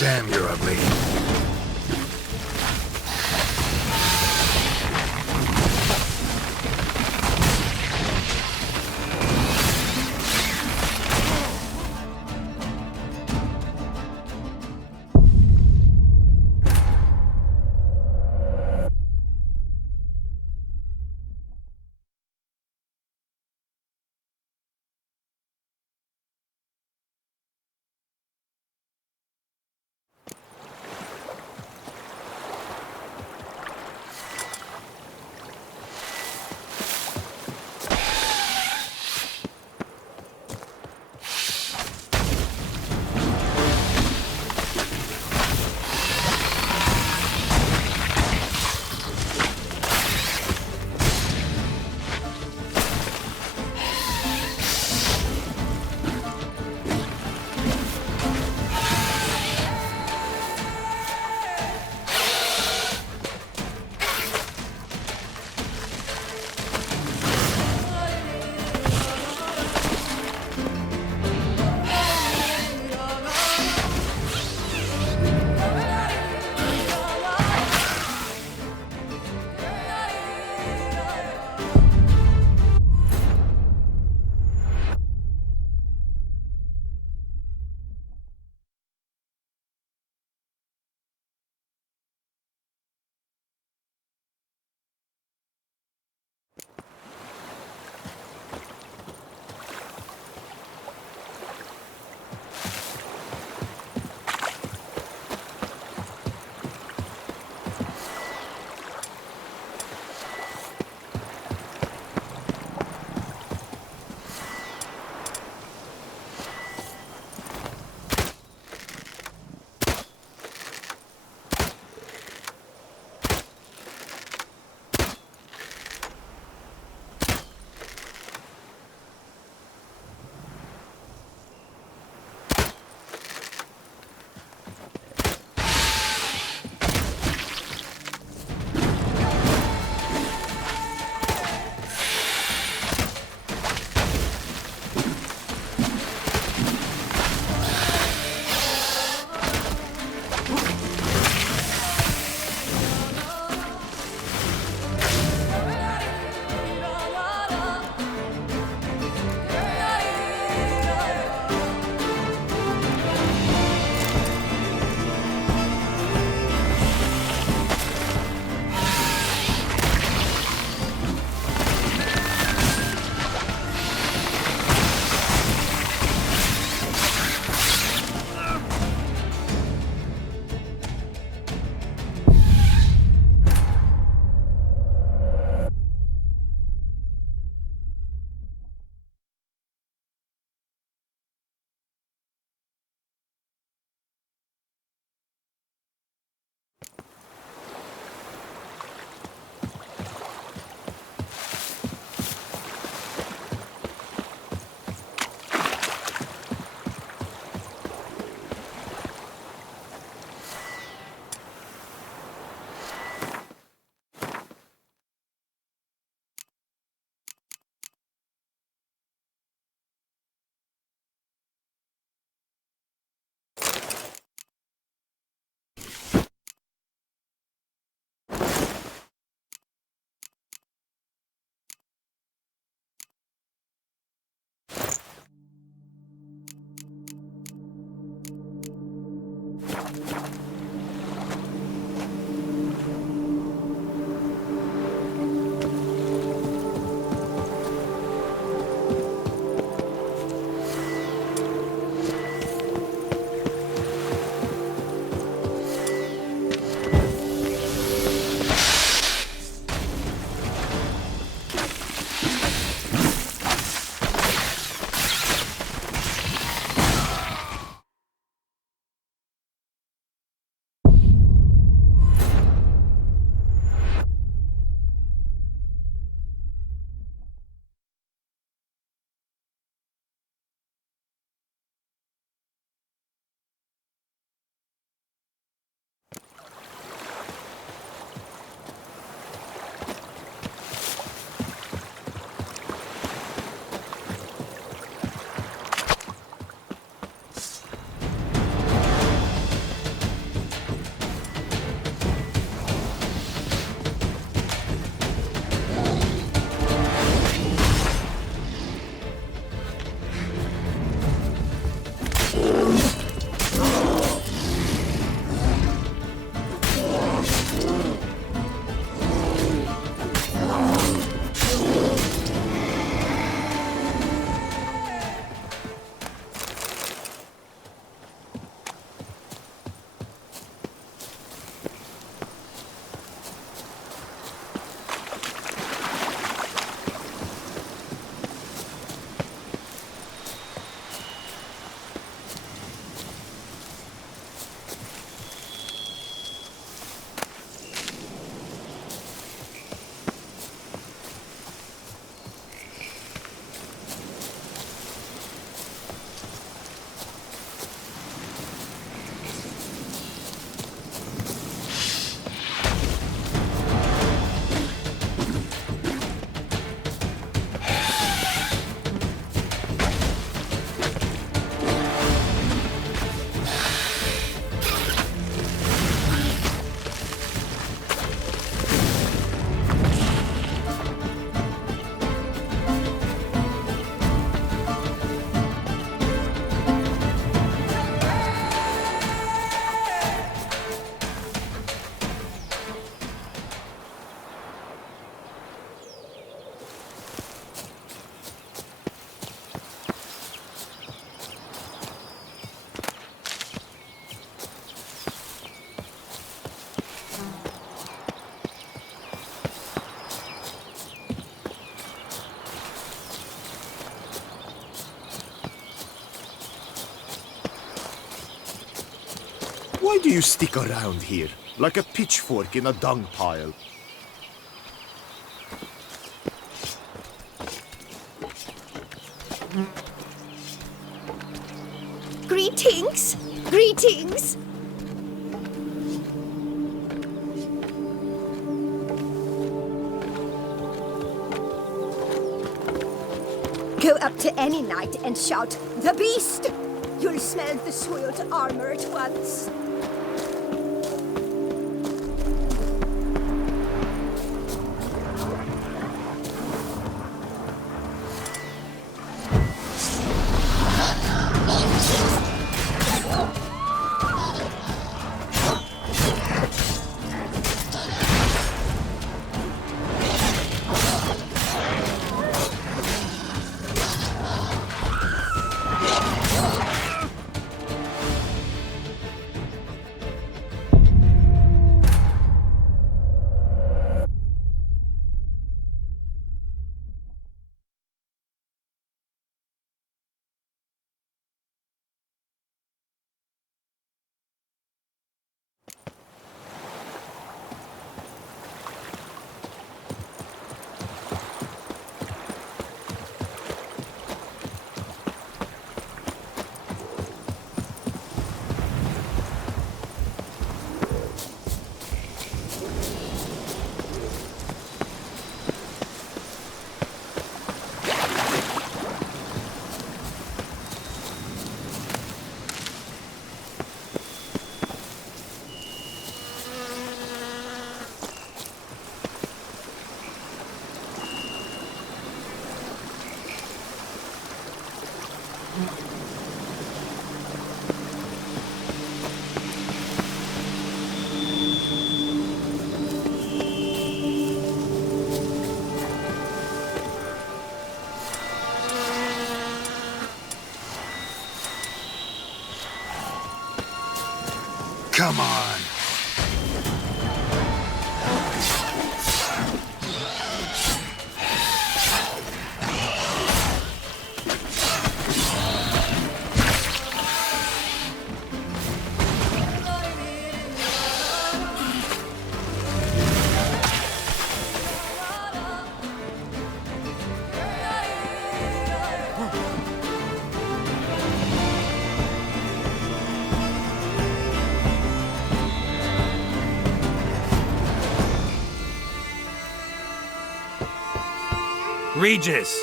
Damn, you're ugly. Why do you stick around here, like a pitchfork in a dung pile? Greetings! Greetings! Go up to any knight and shout, "The Beast!" You'll smell the soiled armor at once. Come on. Regis!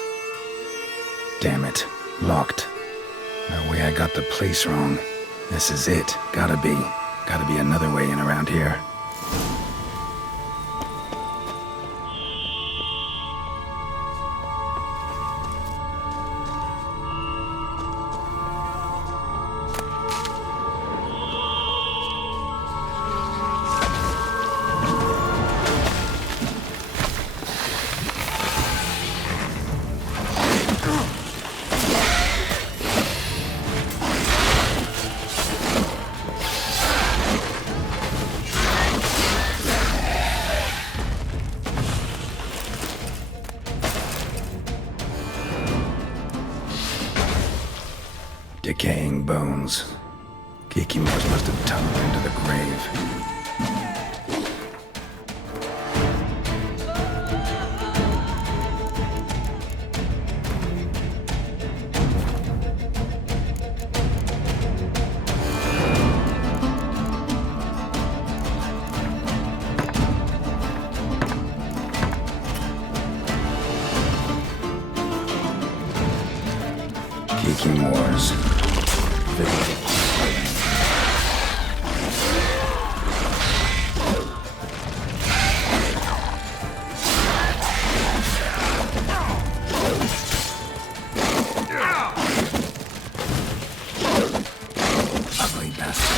Damn it. Locked. No way I got the place wrong. This is it. Gotta be. Gotta be another way in around here. Decaying bones. Kikimors must have tunneled into the grave. Kikimors. Ugly bastard.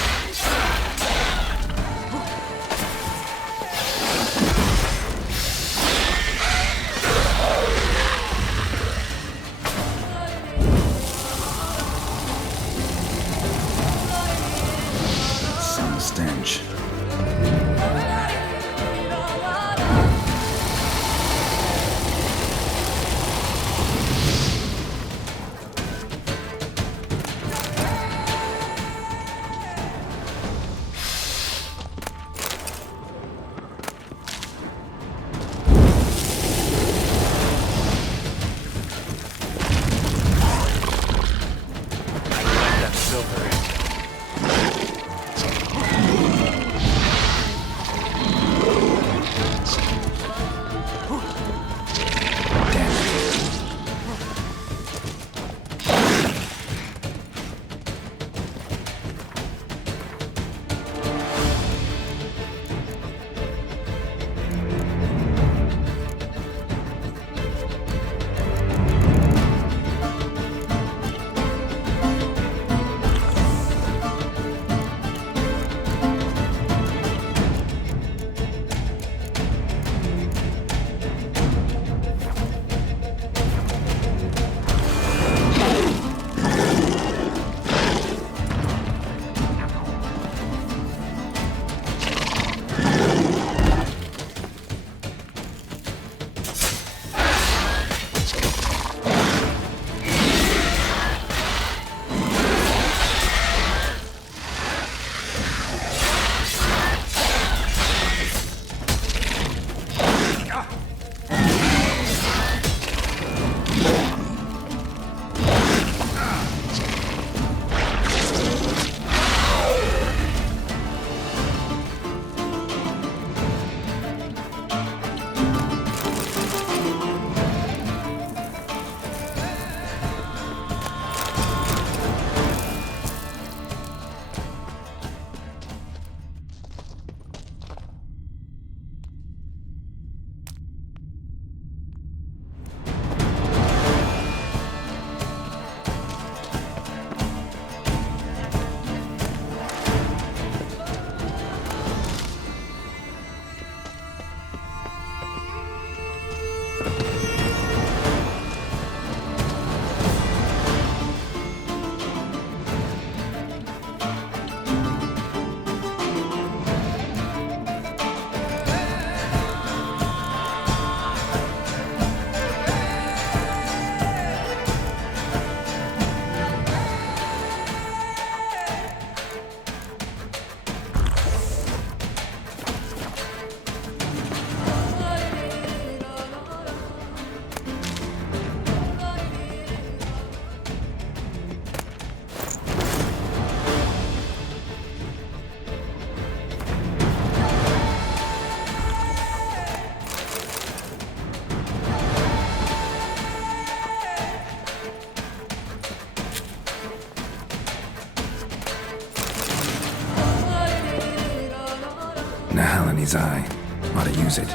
Japanese eye. Ought to use it.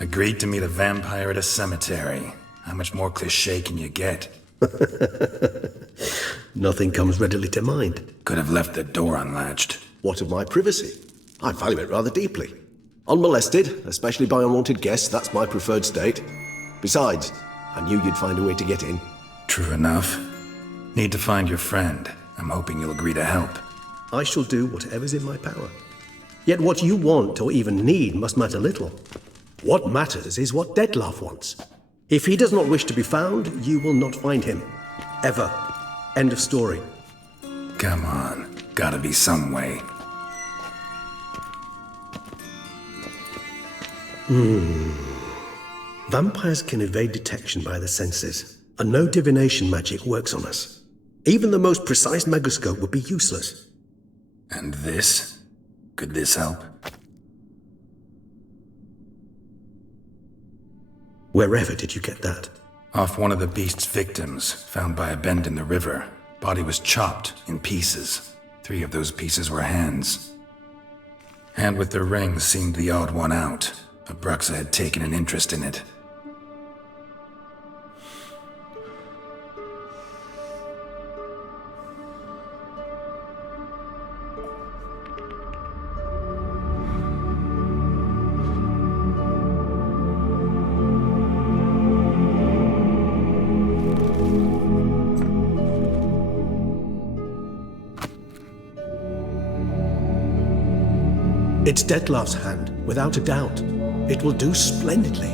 Agreed to meet a vampire at a cemetery. How much more cliché can you get? Nothing comes readily to mind. Could have left the door unlatched. What of my privacy? I value it rather deeply. Unmolested, especially by unwanted guests, that's my preferred state. Besides, I knew you'd find a way to get in. True enough. Need to find your friend. I'm hoping you'll agree to help. I shall do whatever's in my power. Yet what you want or even need must matter little. What matters is what Dettlaff wants. If he does not wish to be found, you will not find him. Ever. End of story. Come on. Gotta be some way. Vampires can evade detection by the senses, and no divination magic works on us. Even the most precise megascope would be useless. And this? Could this help? Wherever did you get that? Off one of the beast's victims, found by a bend in the river. Body was chopped in pieces. 3 of those pieces were hands. Hand with the ring seemed the odd one out. Abruxa had taken an interest in it. It's Dettlaff's hand, without a doubt. It will do splendidly.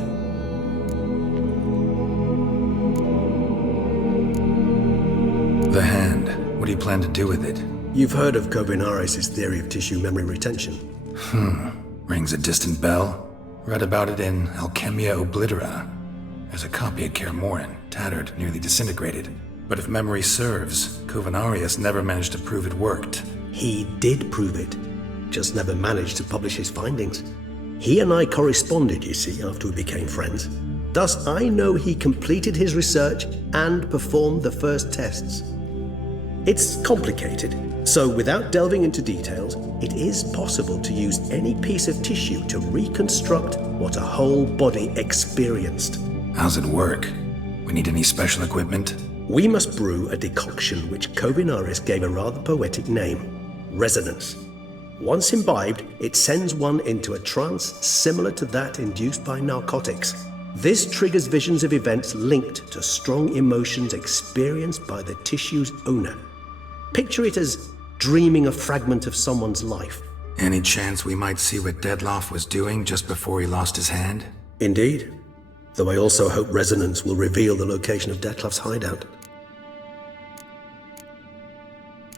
The hand. What do you plan to do with it? You've heard of Kovinaris' theory of tissue memory retention. Rings a distant bell. Read about it in Alchemia Oblitera. There's a copy at Kaer Morhen, tattered, nearly disintegrated. But if memory serves, Kovinaris never managed to prove it worked. He did prove it. Just never managed to publish his findings. He and I corresponded, you see, after we became friends. Thus, I know he completed his research and performed the first tests. It's complicated, so without delving into details, it is possible to use any piece of tissue to reconstruct what a whole body experienced. How's it work? We need any special equipment? We must brew a decoction which Kovinaris gave a rather poetic name, resonance. Once imbibed, it sends one into a trance similar to that induced by narcotics. This triggers visions of events linked to strong emotions experienced by the tissue's owner. Picture it as dreaming a fragment of someone's life. Any chance we might see what Dettlaff was doing just before he lost his hand? Indeed. Though I also hope resonance will reveal the location of Dettlaff's hideout.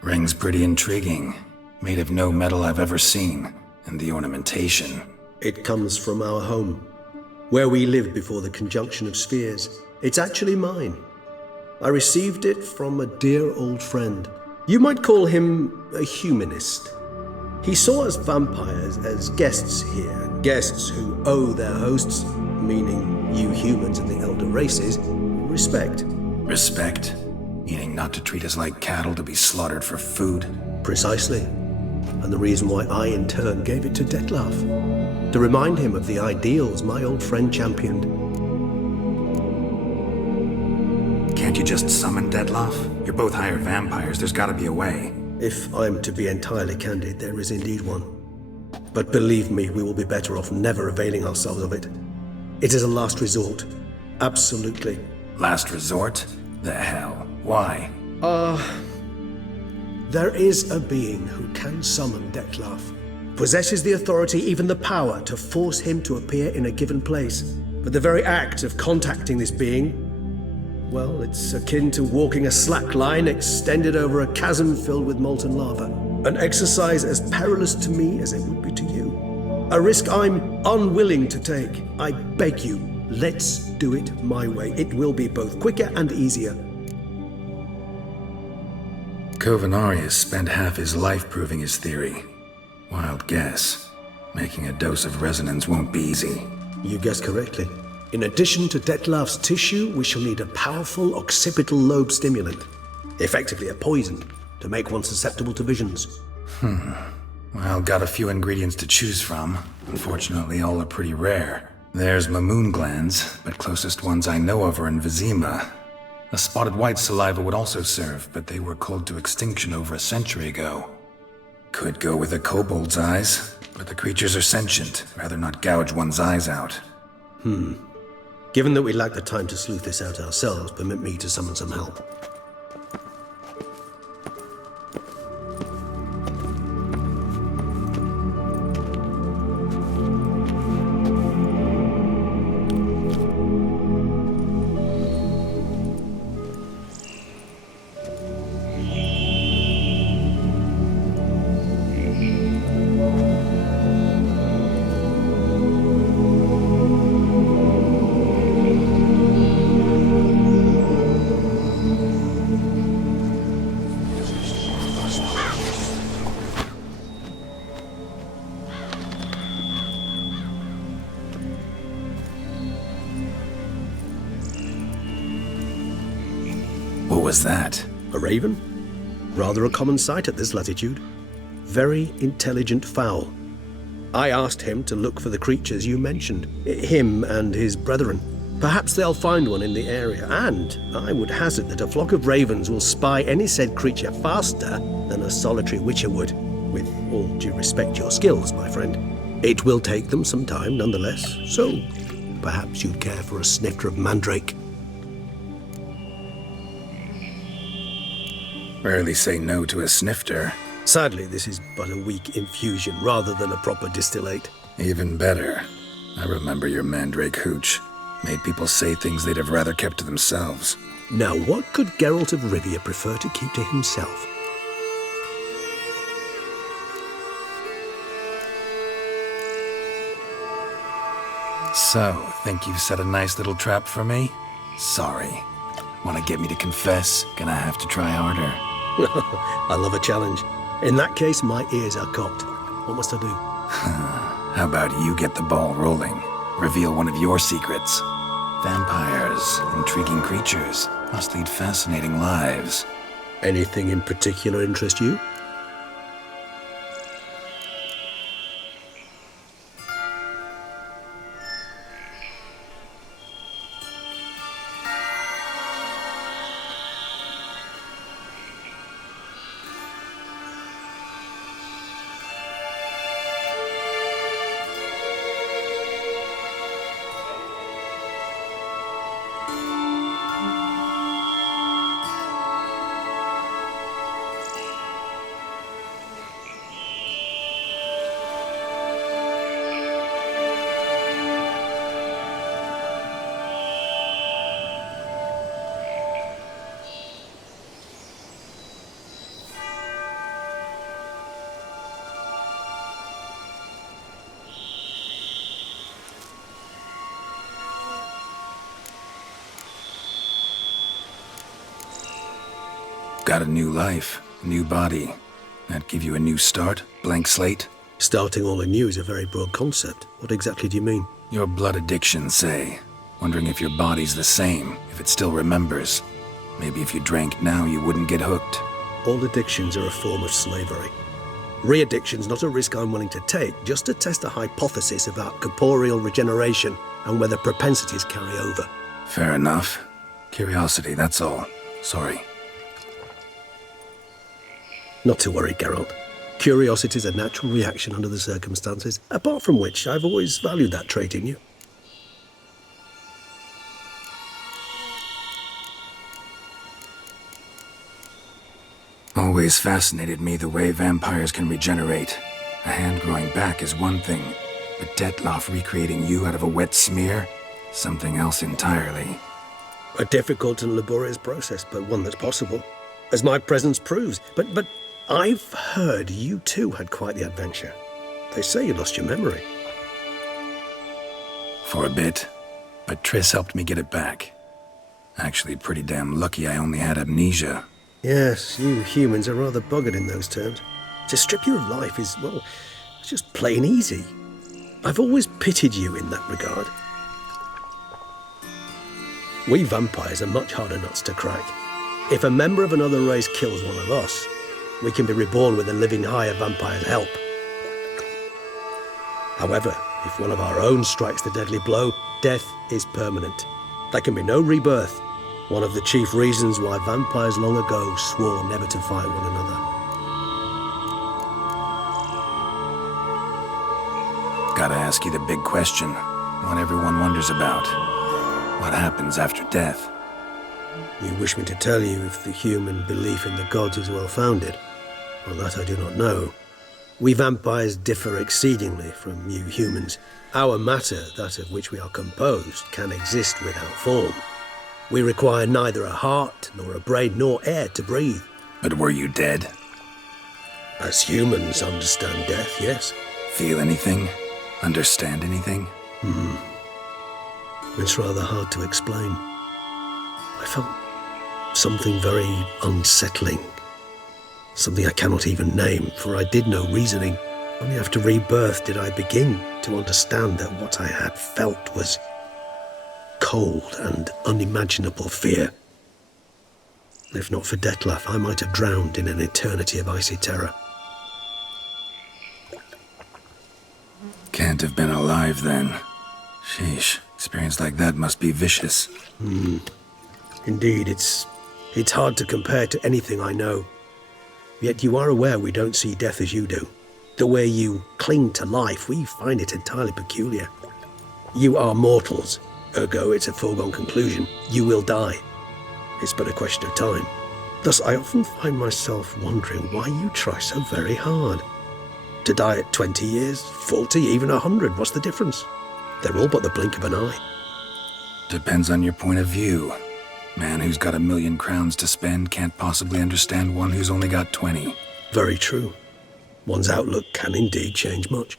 Ring's pretty intriguing. Made of no metal I've ever seen. And the ornamentation. It comes from our home, where we lived before the conjunction of spheres. It's actually mine. I received it from a dear old friend. You might call him a humanist. He saw us vampires as guests here, guests who owe their hosts, meaning you humans and the elder races, respect. Respect? Meaning not to treat us like cattle to be slaughtered for food? Precisely. And the reason why I in turn gave it to Dettlaff, to remind him of the ideals my old friend championed. Can't you just summon Dettlaff? You're both hired vampires, there's gotta be a way. If I'm to be entirely candid, there is indeed one. But believe me, we will be better off never availing ourselves of it. It is a last resort. Absolutely. Last resort? The hell? Why? There is a being who can summon Dettlaff. Possesses the authority, even the power, to force him to appear in a given place. But the very act of contacting this being, well, it's akin to walking a slack line extended over a chasm filled with molten lava. An exercise as perilous to me as it would be to you. A risk I'm unwilling to take. I beg you, let's do it my way. It will be both quicker and easier. Kovinaris spent half his life proving his theory. Wild guess. Making a dose of resonance won't be easy. You guessed correctly. In addition to Dettlaff's tissue, we shall need a powerful occipital lobe stimulant. Effectively a poison, to make one susceptible to visions. Well, got a few ingredients to choose from. Unfortunately, all are pretty rare. There's Mamoon glands, but closest ones I know of are in Vizima. A spotted white saliva would also serve, but they were cold to extinction over a century ago. Could go with a kobold's eyes, but the creatures are sentient. Rather not gouge one's eyes out. Given that we lack the time to sleuth this out ourselves, permit me to summon some help. What was that? A raven? Rather a common sight at this latitude. Very intelligent fowl. I asked him to look for the creatures you mentioned, him and his brethren. Perhaps they'll find one in the area, and I would hazard that a flock of ravens will spy any said creature faster than a solitary witcher would. With all due respect to your skills, my friend. It will take them some time nonetheless, so perhaps you'd care for a snifter of mandrake. Rarely say no to a snifter. Sadly, this is but a weak infusion rather than a proper distillate. Even better. I remember your mandrake hooch. Made people say things they'd have rather kept to themselves. Now, what could Geralt of Rivia prefer to keep to himself? So, think you've set a nice little trap for me? Sorry. Want to get me to confess? Gonna have to try harder. I love a challenge. In that case, my ears are cocked. What must I do? How about you get the ball rolling? Reveal one of your secrets. Vampires, intriguing creatures, must lead fascinating lives. Anything in particular interest you? Got a new life, new body. That give you a new start? Blank slate? Starting all anew is a very broad concept. What exactly do you mean? Your blood addiction, say. Wondering if your body's the same, if it still remembers. Maybe if you drank now, you wouldn't get hooked. All addictions are a form of slavery. Re-addiction's not a risk I'm willing to take, just to test a hypothesis about corporeal regeneration and whether propensities carry over. Fair enough. Curiosity, that's all. Sorry. Not to worry, Geralt. Curiosity is a natural reaction under the circumstances, apart from which I've always valued that trait in you. Always fascinated me the way vampires can regenerate. A hand growing back is one thing, but Detloff recreating you out of a wet smear? Something else entirely. A difficult and laborious process, but one that's possible, as my presence proves. But I've heard you too had quite the adventure. They say you lost your memory. For a bit, but Triss helped me get it back. Actually, pretty damn lucky I only had amnesia. Yes, you humans are rather buggered in those terms. To strip you of life is, well, it's just plain easy. I've always pitied you in that regard. We vampires are much harder nuts to crack. If a member of another race kills one of us, we can be reborn with a living higher vampire's help. However, if one of our own strikes the deadly blow, death is permanent. There can be no rebirth. One of the chief reasons why vampires long ago swore never to fight one another. Gotta ask you the big question, one everyone wonders about. What happens after death? You wish me to tell you if the human belief in the gods is well-founded? Well, that I do not know. We vampires differ exceedingly from you humans. Our matter, that of which we are composed, can exist without form. We require neither a heart, nor a brain, nor air to breathe. But were you dead? As humans understand death, yes. Feel anything? Understand anything? It's rather hard to explain. I felt something very unsettling. Something I cannot even name, for I did no reasoning. Only after rebirth did I begin to understand that what I had felt was cold and unimaginable fear. If not for Detlaff, I might have drowned in an eternity of icy terror. Can't have been alive then. Sheesh, experience like that must be vicious. Indeed, it's hard to compare to anything I know. Yet you are aware we don't see death as you do. The way you cling to life, we find it entirely peculiar. You are mortals, ergo it's a foregone conclusion. You will die. It's but a question of time. Thus, I often find myself wondering why you try so very hard. To die at 20 years, 40, even 100, what's the difference? They're all but the blink of an eye. Depends on your point of view. Man who's got 1,000,000 crowns to spend can't possibly understand one who's only got 20. Very true. One's outlook can indeed change much.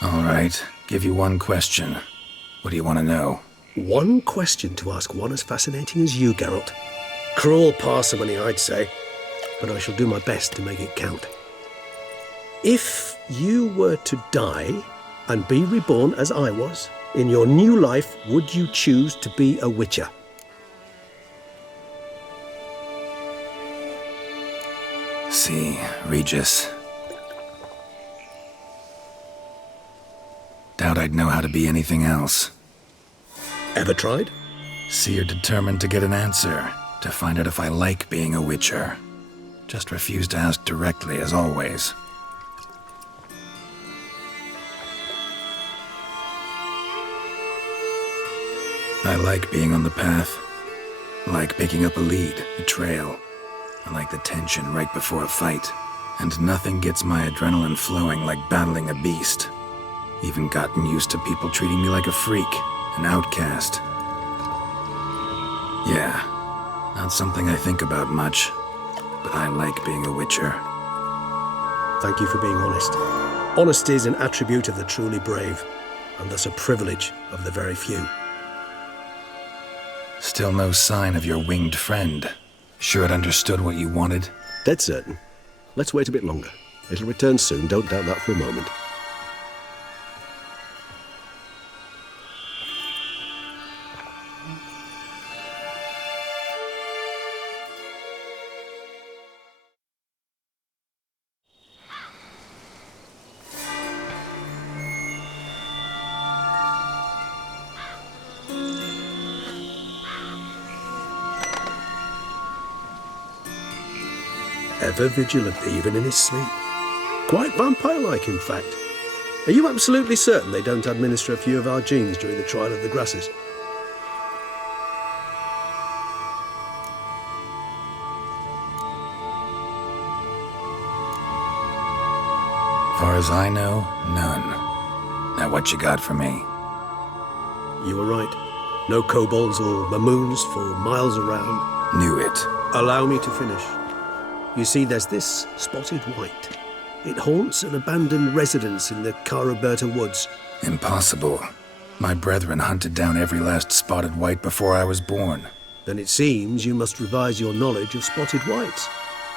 All right, give you one question. What do you want to know? One question to ask one as fascinating as you, Geralt. Cruel parsimony, I'd say. but I shall do my best to make it count. If you were to die and be reborn as I was, in your new life, would you choose to be a Witcher? See, Regis. Doubt I'd know how to be anything else. Ever tried? See, you're determined to get an answer, to find out if I like being a Witcher. Just refuse to ask directly, as always. I like being on the path. I like picking up a lead, a trail. I like the tension right before a fight. And nothing gets my adrenaline flowing like battling a beast. Even gotten used to people treating me like a freak, an outcast. Yeah, not something I think about much, but I like being a Witcher. Thank you for being honest. Honesty is an attribute of the truly brave, and thus a privilege of the very few. Still no sign of your winged friend. Sure it understood what you wanted? Dead certain. Let's wait a bit longer. It'll return soon, don't doubt that for a moment. Ever vigilant, even in his sleep. Quite vampire-like, in fact. Are you absolutely certain they don't administer a few of our genes during the trial of the grasses? Far as I know, none. Now what you got for me? You were right. No kobolds or mamoons for miles around. Knew it. Allow me to finish. You see, there's this spotted white. It haunts an abandoned residence in the Caraberta woods. Impossible. My brethren hunted down every last spotted white before I was born. Then it seems you must revise your knowledge of spotted whites.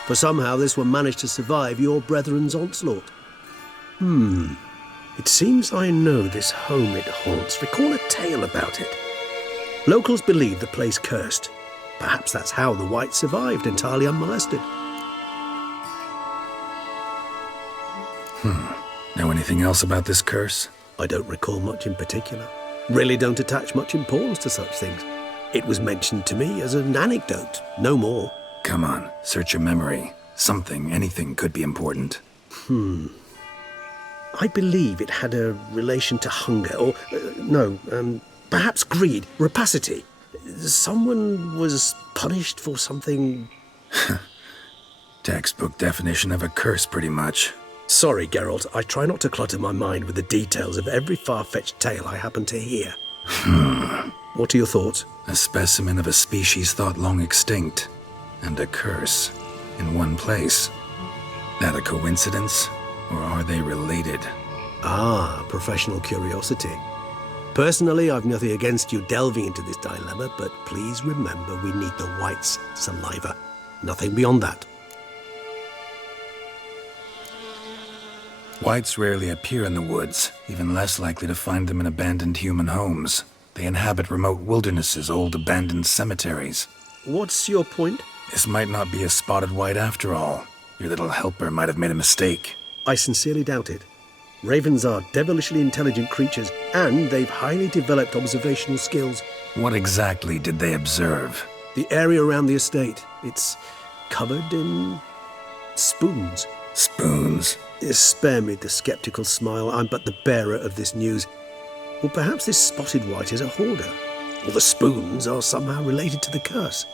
For somehow this one managed to survive your brethren's onslaught. It seems I know this home it haunts. Recall a tale about it. Locals believe the place cursed. Perhaps that's how the whites survived entirely unmolested. Know anything else about this curse? I don't recall much in particular. Really don't attach much importance to such things. It was mentioned to me as an anecdote, no more. Come on, search your memory. Something, anything could be important. I believe it had a relation to hunger, or, perhaps greed, rapacity. Someone was punished for something... Textbook definition of a curse, pretty much. Sorry, Geralt, I try not to clutter my mind with the details of every far-fetched tale I happen to hear. What are your thoughts? A specimen of a species thought long extinct, and a curse in one place. That a coincidence, or are they related? Ah, professional curiosity. Personally, I've nothing against you delving into this dilemma, but please remember we need the whites' saliva. Nothing beyond that. Whites rarely appear in the woods, even less likely to find them in abandoned human homes. They inhabit remote wildernesses, old abandoned cemeteries. What's your point? This might not be a spotted white after all. Your little helper might have made a mistake. I sincerely doubt it. Ravens are devilishly intelligent creatures, and they've highly developed observational skills. What exactly did they observe? The area around the estate. It's covered in spoons. Spoons? Spare me the skeptical smile. I'm but the bearer of this news. Or perhaps this spotted white is a hoarder. Or the spoons are somehow related to the curse.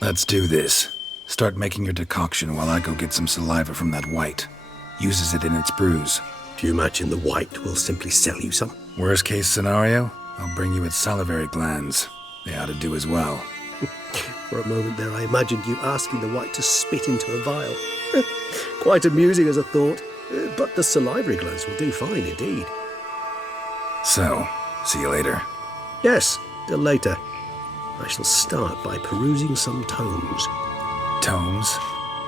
Let's do this. Start making your decoction while I go get some saliva from that white. Uses it in its brews. Do you imagine the white will simply sell you some? Worst case scenario, I'll bring you its salivary glands. They ought to do as well. For a moment there, I imagined you asking the white to spit into a vial. Quite amusing as a thought, but the salivary glands will do fine indeed. So, see you later. Yes, till later. I shall start by perusing some tomes. Tomes?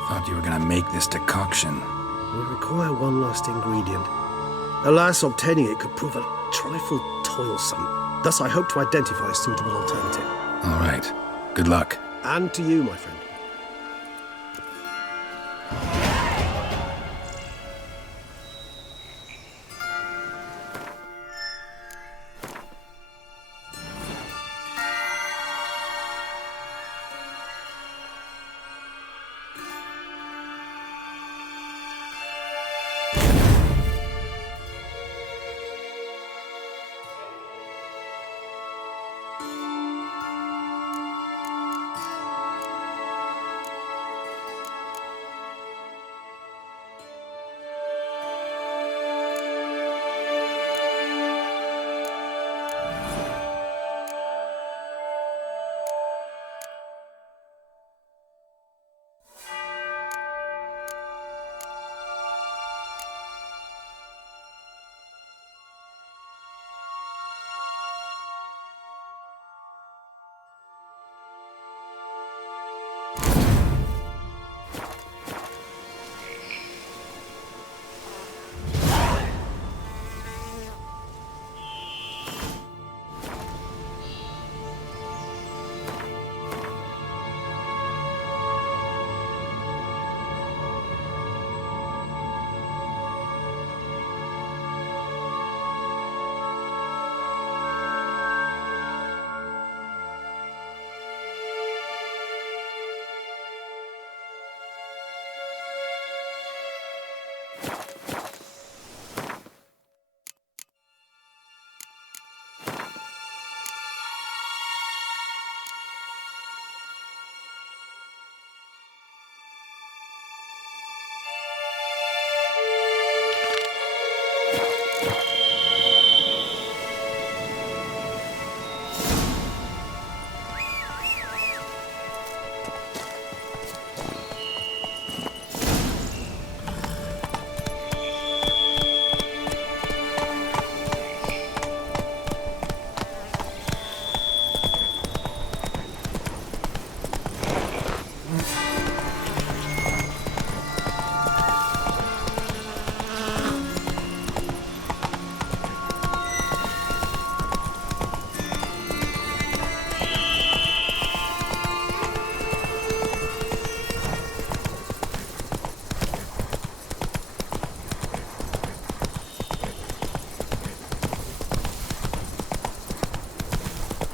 Thought you were gonna make this decoction. We require one last ingredient. Alas, obtaining it could prove a trifle toilsome. Thus, I hope to identify a suitable alternative. All right. Good luck. And to you, my friend.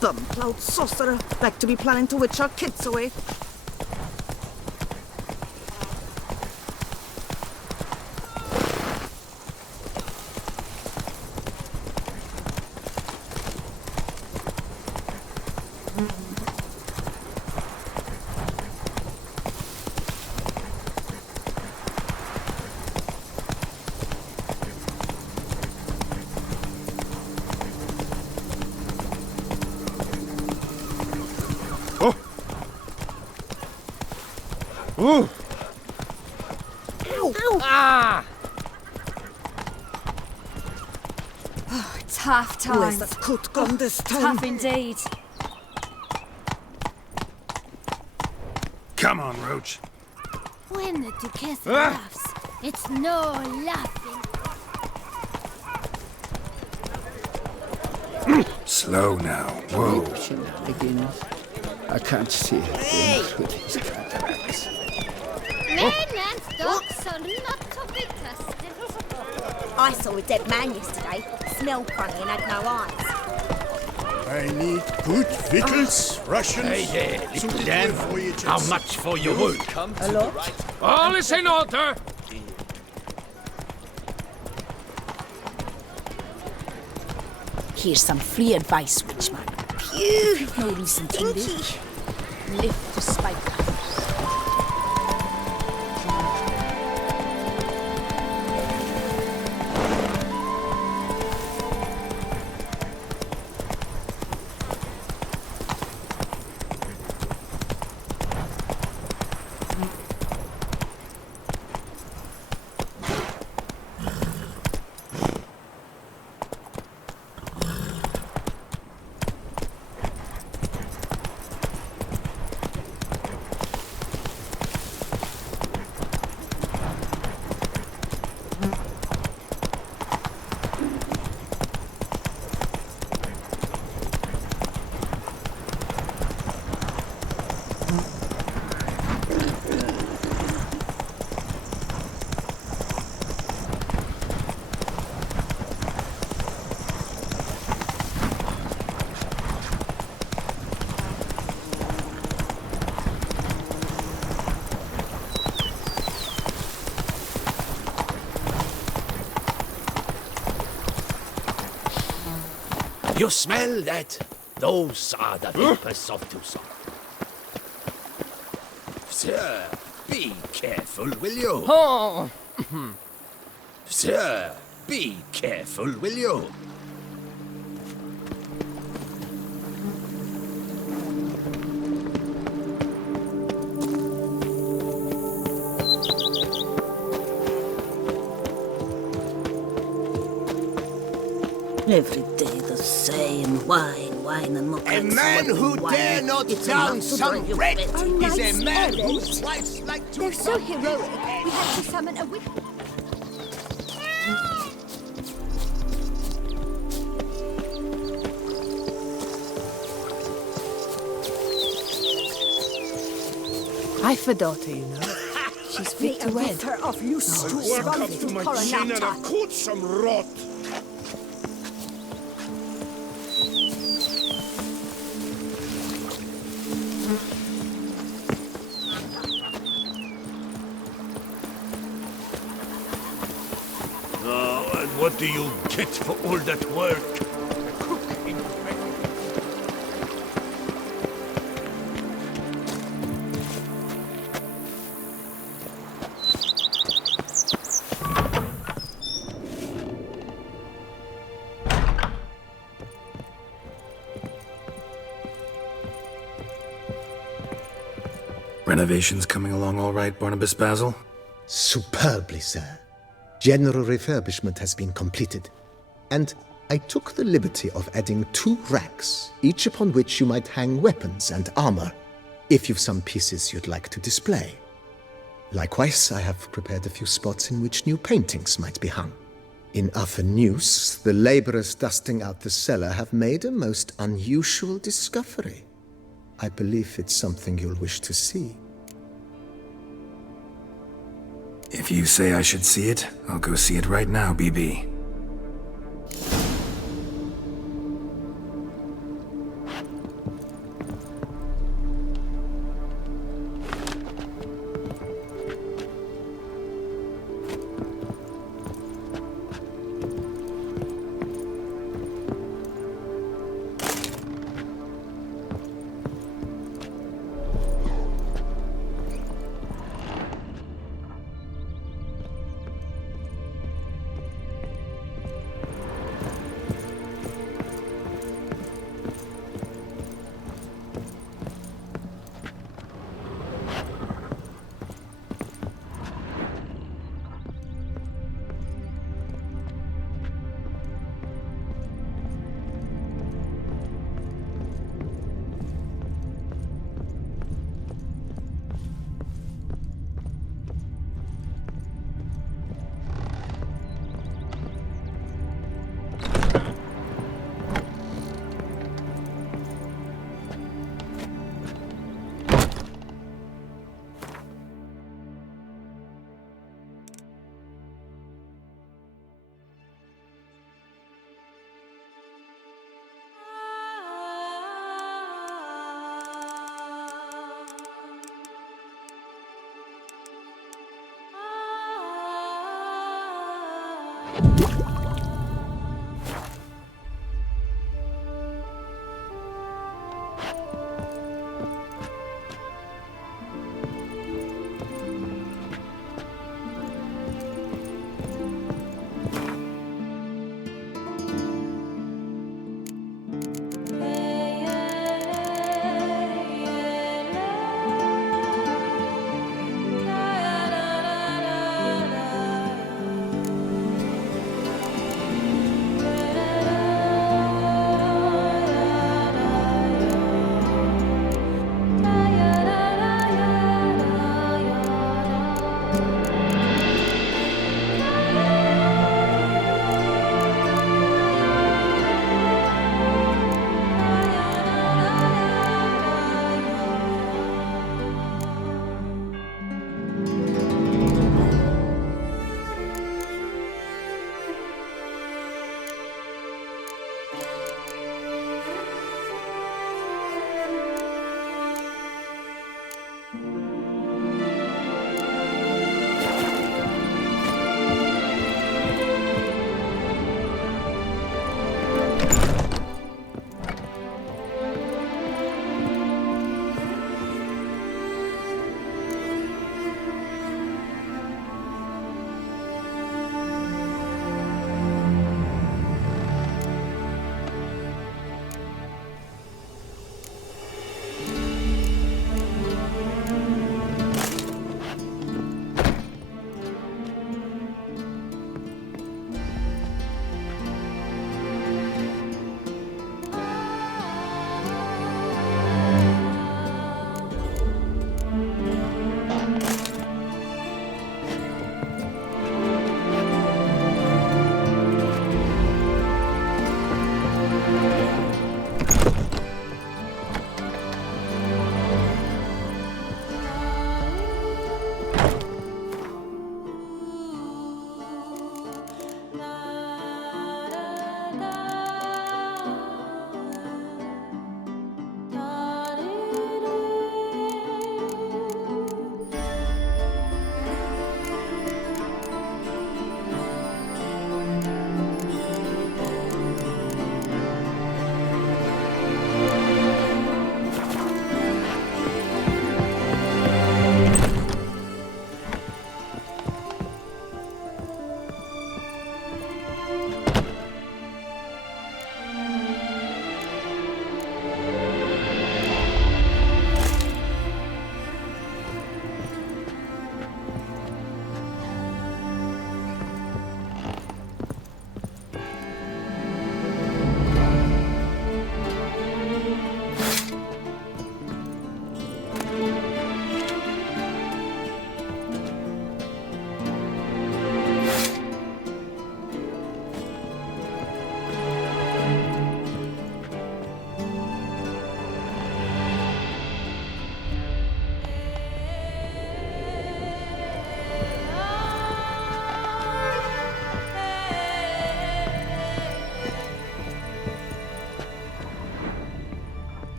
Bum-cloud sorcerer, like to be planning to witch our kids away. Ooh! Ow! Ow! Ah! Oh, it's half time. Bless that coot gone this time. Tough indeed. Come on, Roach. When the Duchess laughs, it's no laughing. Slow now. Whoa. I can't see it. Hey! Men and dogs are not to be trusted. I saw a dead man yesterday. Smelled funny and had no eyes. I need good victuals, rations. Hey there, little suitable lamb. voyages. How much for your wound? A lot. All is in order. Here's some free advice, Witchman. Phew! You've no reason to live. Live to spite others. smell that? Those are the vapors of Tucson. Sir, be careful, will you? Oh. Sir, be careful, will you? Every day the same wine, wine and more. A man who dare not down some red is a man whose wife's like to... They're so heroic. We had to summon a witch. I've a daughter, you know. She's fit to wed. Her off loose to Welcome to my chin and I've caught some rot. Oh, and what do you get for all that work? Renovations coming along all right, Barnabas Basil? Superbly, sir. General refurbishment has been completed. And I took the liberty of adding 2 racks, each upon which you might hang weapons and armor, if you've some pieces you'd like to display. Likewise, I have prepared a few spots in which new paintings might be hung. In Athenus, the laborers dusting out the cellar have made a most unusual discovery. I believe it's something you'll wish to see. If you say I should see it, I'll go see it right now, BB.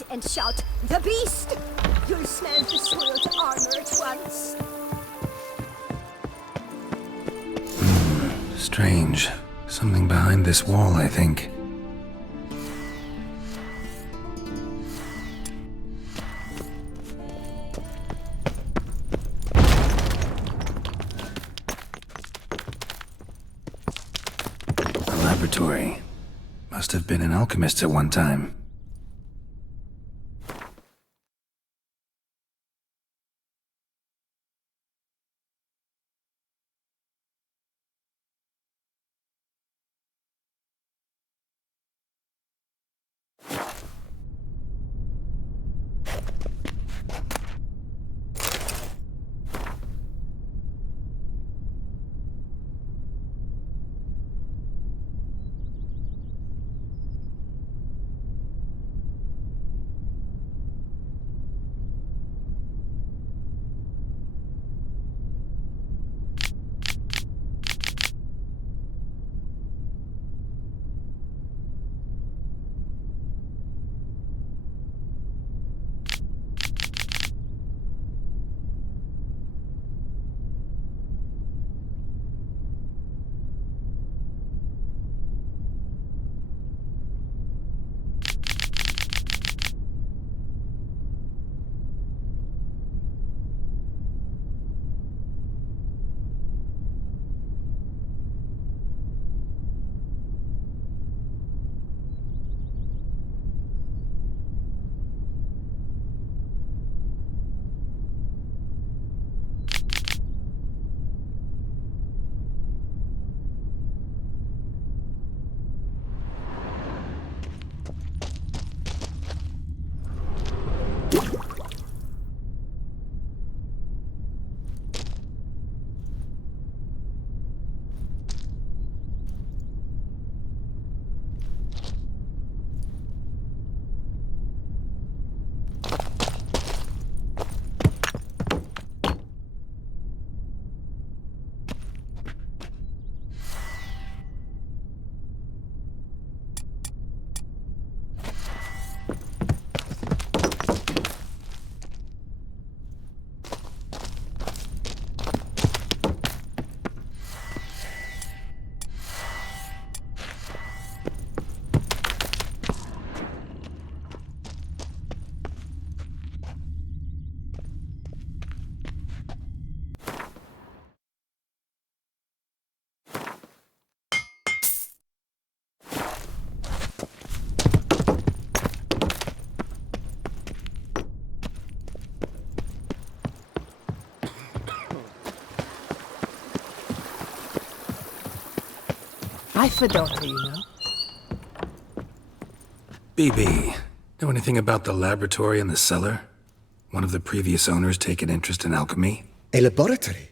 night and shout, "The beast!" You'll smell the soiled armor at once. Strange. Something behind this wall, I think. A laboratory. Must have been an alchemist at one time. I've a daughter, you know. BB, know anything about the laboratory in the cellar? One of the previous owners take an interest in alchemy? A laboratory?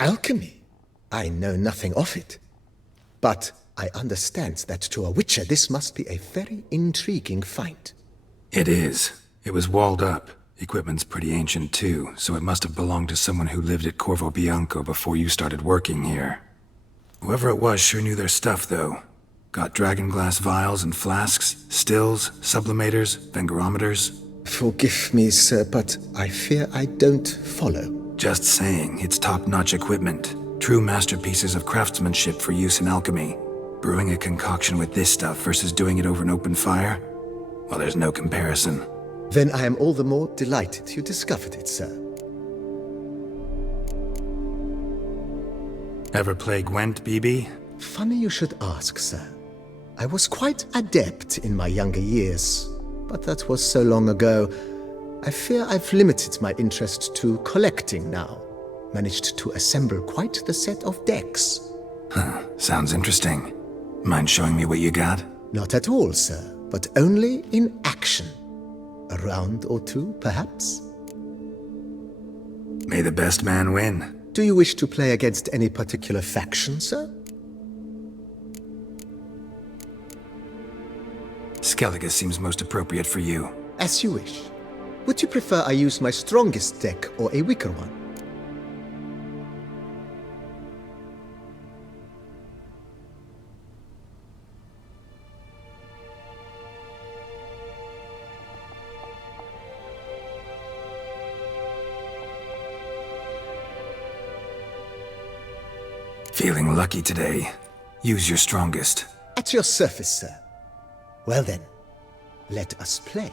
Alchemy? I know nothing of it. But I understand that to a witcher this must be a very intriguing find. It is. It was walled up. Equipment's pretty ancient too, so it must have belonged to someone who lived at Corvo Bianco before you started working here. Whoever it was sure knew their stuff, though. Got dragonglass vials and flasks, stills, sublimators, vengerometers. Forgive me, sir, but I fear I don't follow. Just saying, it's top-notch equipment. True masterpieces of craftsmanship for use in alchemy. Brewing a concoction with this stuff versus doing it over an open fire? Well, there's no comparison. Then I am all the more delighted you discovered it, sir. Ever play Gwent, BB? Funny you should ask, sir. I was quite adept in my younger years, but that was so long ago. I fear I've limited my interest to collecting now. Managed to assemble quite the set of decks. Huh, sounds interesting. Mind showing me what you got? Not at all, sir, but only in action. A round or two, perhaps? May the best man win. Do you wish to play against any particular faction, sir? Skellige seems most appropriate for you. As you wish. Would you prefer I use my strongest deck or a weaker one? Feeling lucky today. Use your strongest. At your service, sir. Well then, let us play.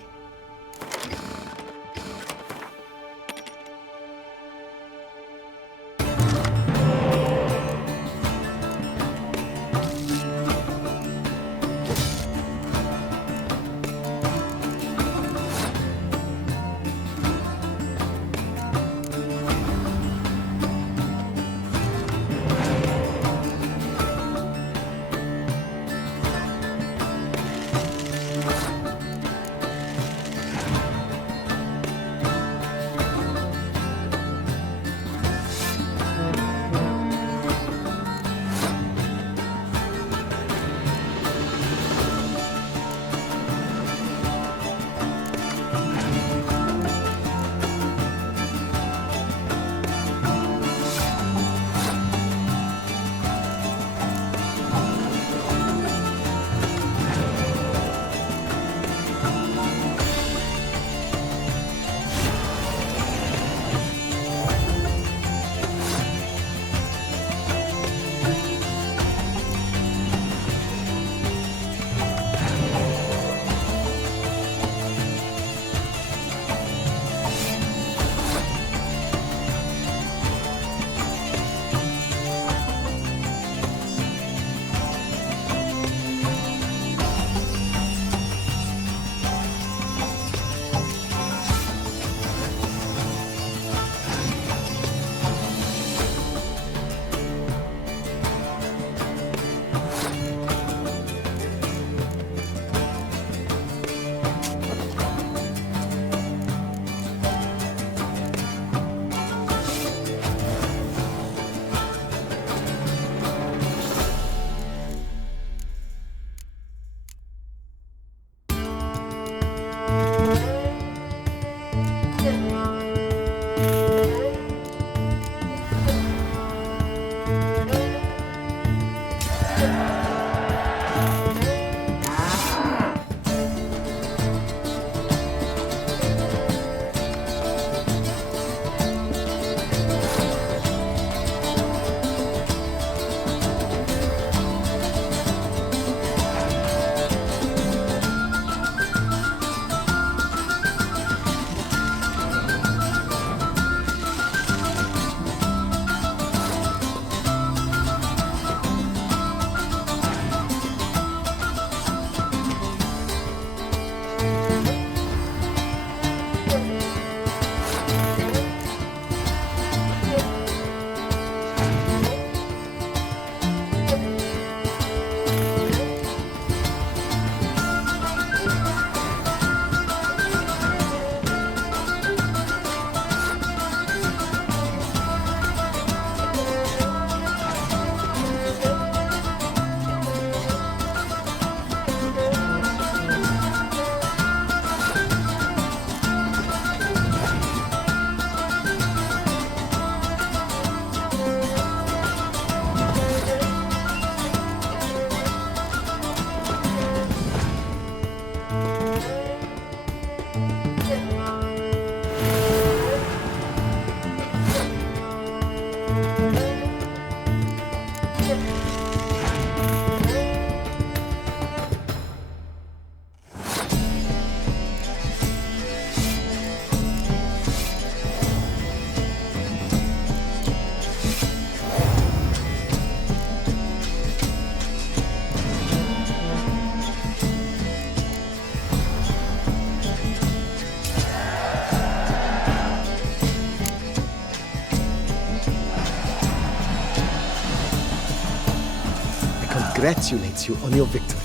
Congratulates you on your victory.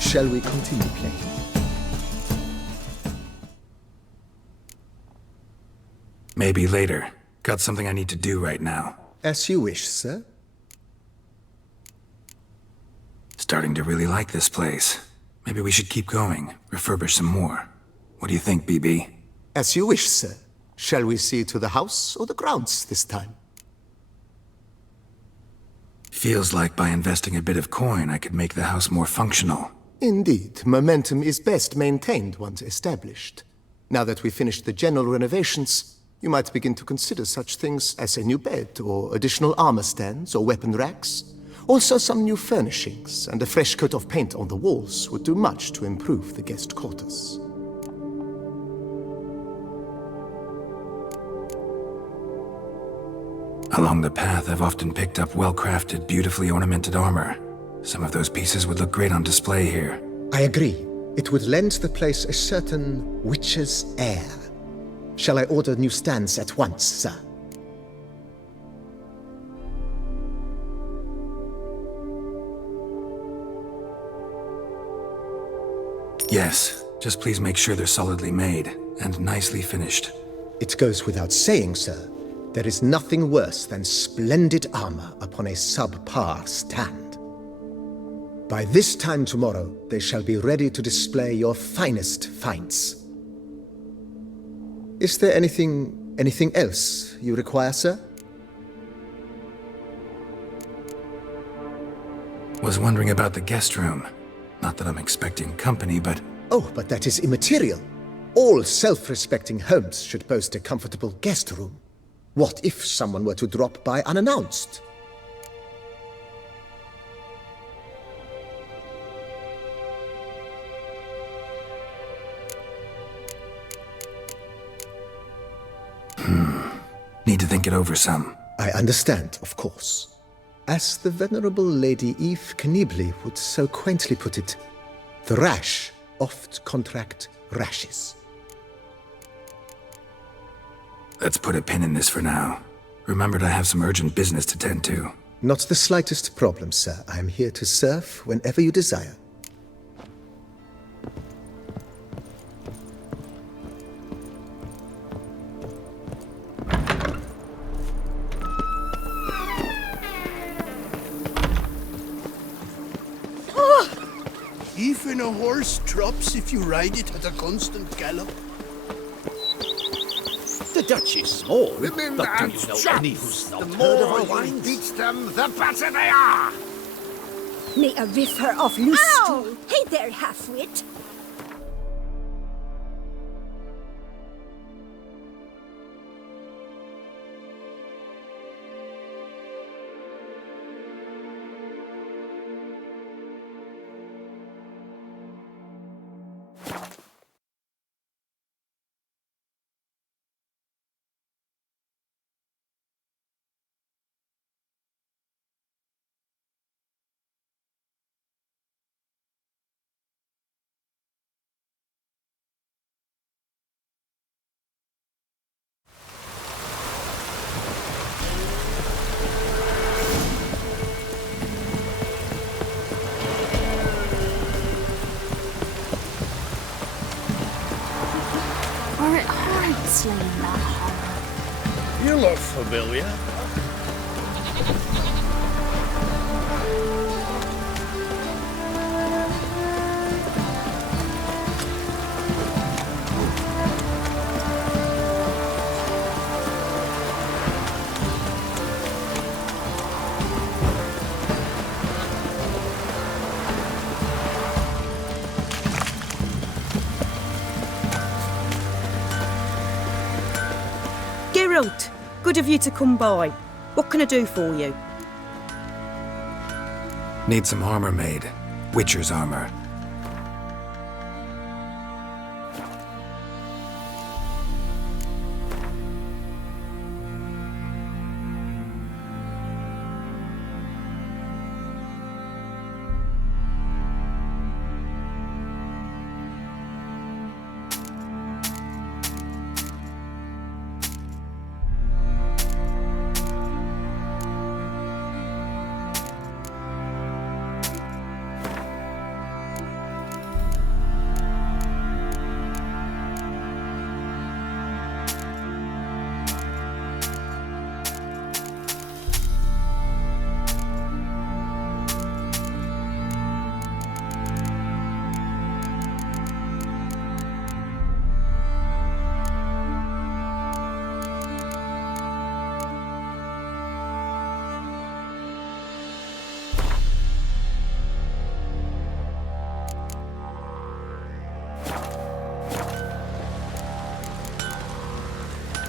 Shall we continue playing? Maybe later. Got something I need to do right now. As you wish, sir. Starting to really like this place. Maybe we should keep going, refurbish some more. What do you think, BB? As you wish, sir. Shall we see to the house or the grounds this time? Feels like by investing a bit of coin, I could make the house more functional. Indeed, momentum is best maintained once established. Now that we've finished the general renovations, you might begin to consider such things as a new bed, or additional armor stands, or weapon racks. Also, some new furnishings and a fresh coat of paint on the walls would do much to improve the guest quarters. Along the path, I've often picked up well-crafted, beautifully ornamented armor. Some of those pieces would look great on display here. I agree. It would lend the place a certain witch's air. Shall I order new stands at once, sir? Yes, just please make sure they're solidly made and nicely finished. It goes without saying, sir. There is nothing worse than splendid armor upon a subpar stand. By this time tomorrow, they shall be ready to display your finest finds. Is there anything else you require, sir? Was wondering about the guest room. Not that I'm expecting company, but... Oh, but that is immaterial. All self-respecting homes should boast a comfortable guest room. What if someone were to drop by unannounced? Need to think it over some. I understand, of course. As the venerable Lady Eve Knibley would so quaintly put it, the rash oft contract rashes. Let's put a pin in this for now. Remembered I have some urgent business to tend to. Not the slightest problem, sir. I am here to serve whenever you desire. Even a horse drops if you ride it at a constant gallop. The Dutch is small, but do Women you know and any chaps. who's not The heard more of our you wines? beat them, the better they are! May a whiff her off loose Ow! stool. Hey there, half-wit. Or it hard slaying that horror. You look familiar. Geralt, good of you to come by. What can I do for you? Need some armor made. Witcher's armor.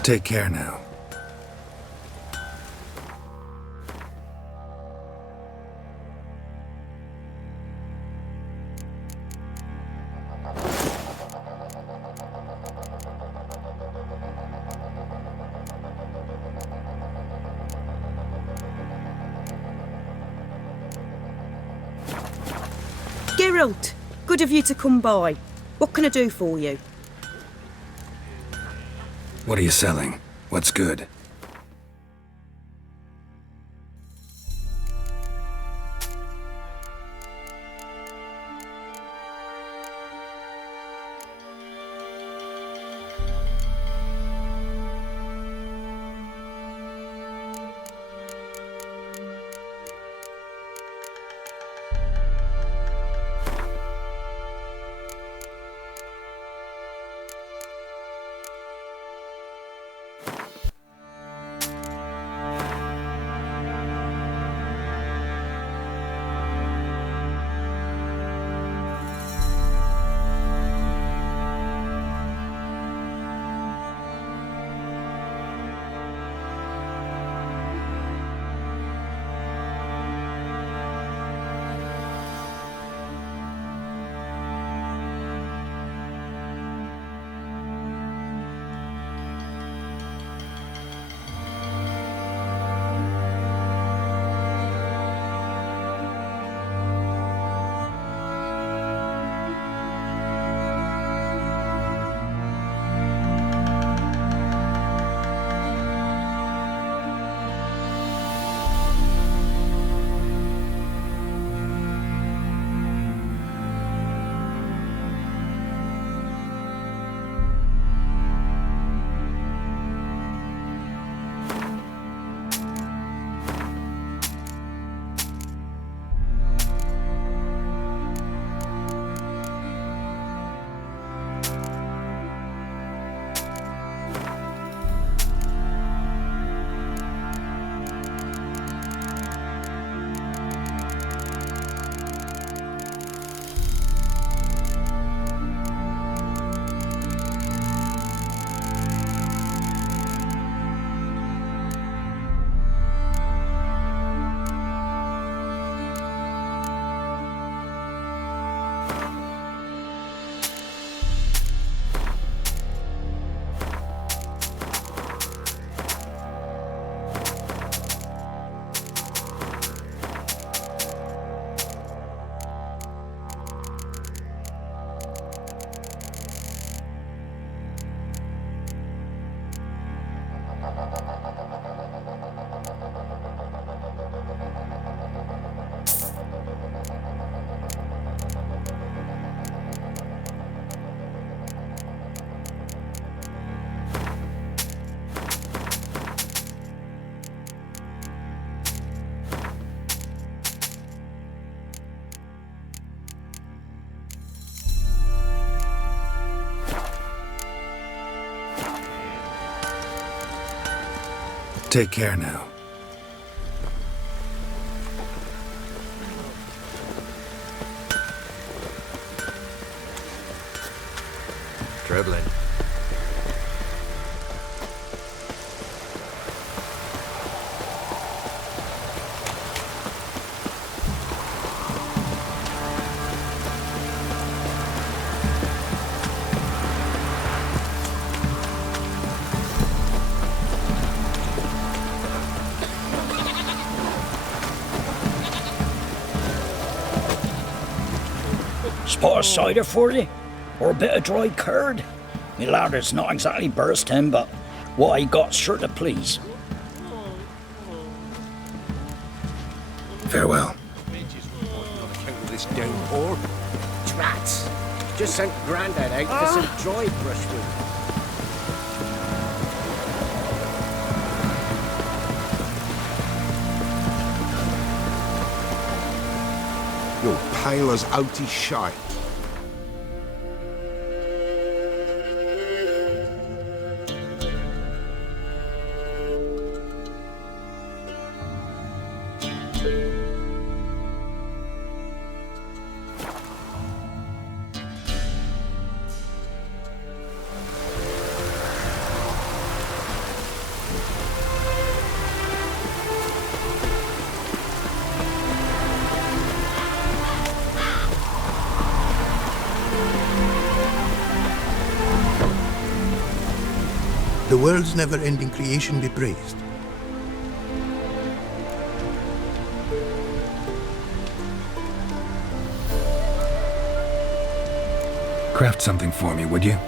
Take care now. Geralt, good of you to come by. What can I do for you? What are you selling? What's good? Take care now. Trebling. Spot of cider for you? Or a bit of dry curd? Me lad, it's not exactly bursting, but what I got's sure to please. Farewell. This downpour. Trats. Just sent Grandad out for some dry brushwood. You're pale as outy shite. The world's never-ending creation be praised. Craft something for me, would you?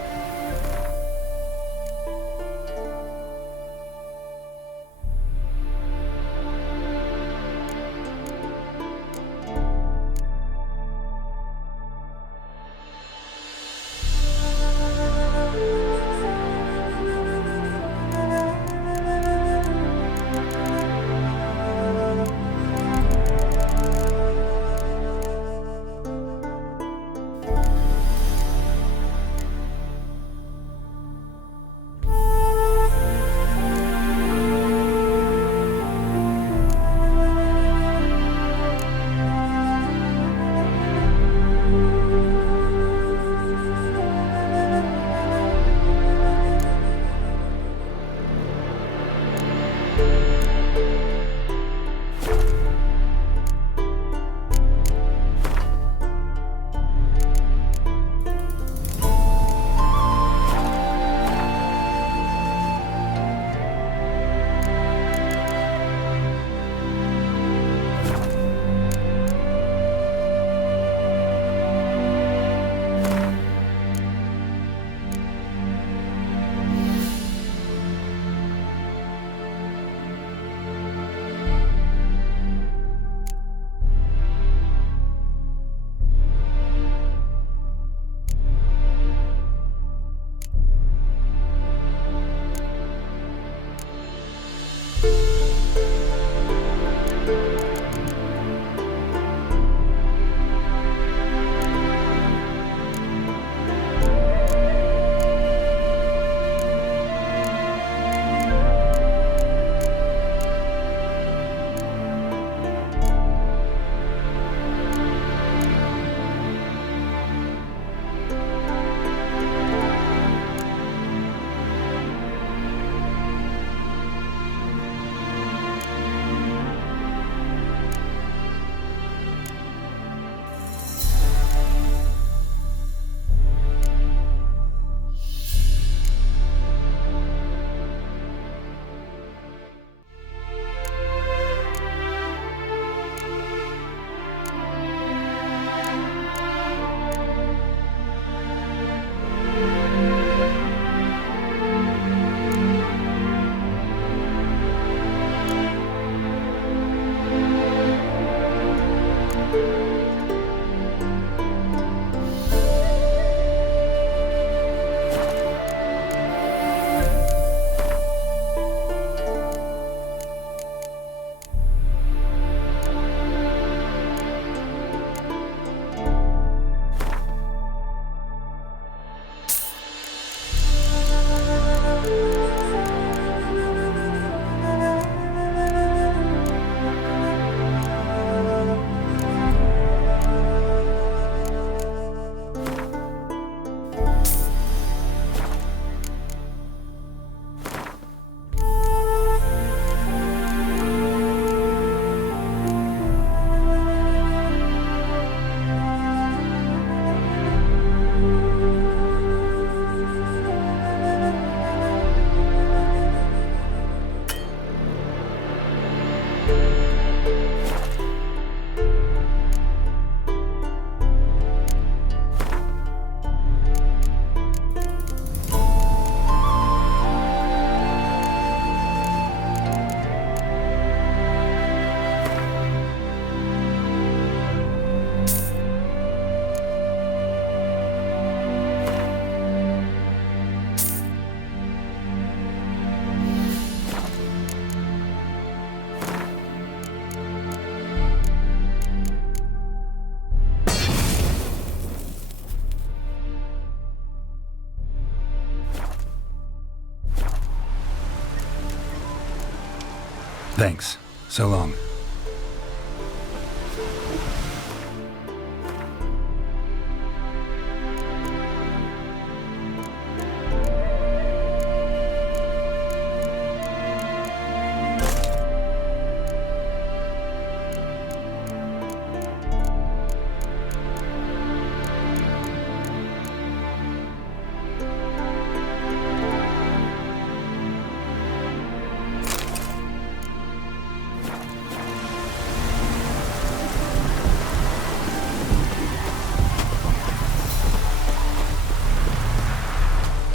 Thanks. So long.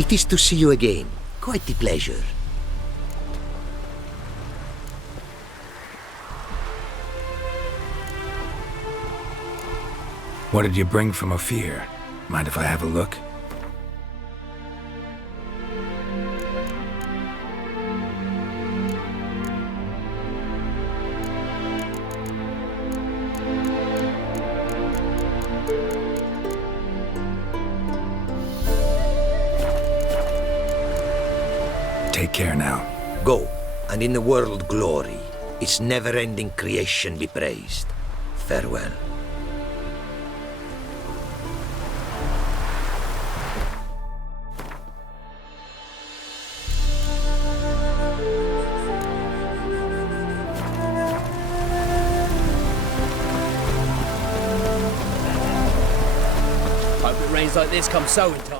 It is to see you again. Quite the pleasure. What did you bring from Ophir? Mind if I have a look? Take care now. Go, and in the world glory, its never-ending creation be praised. Farewell. Hope it rains like this come sowing time.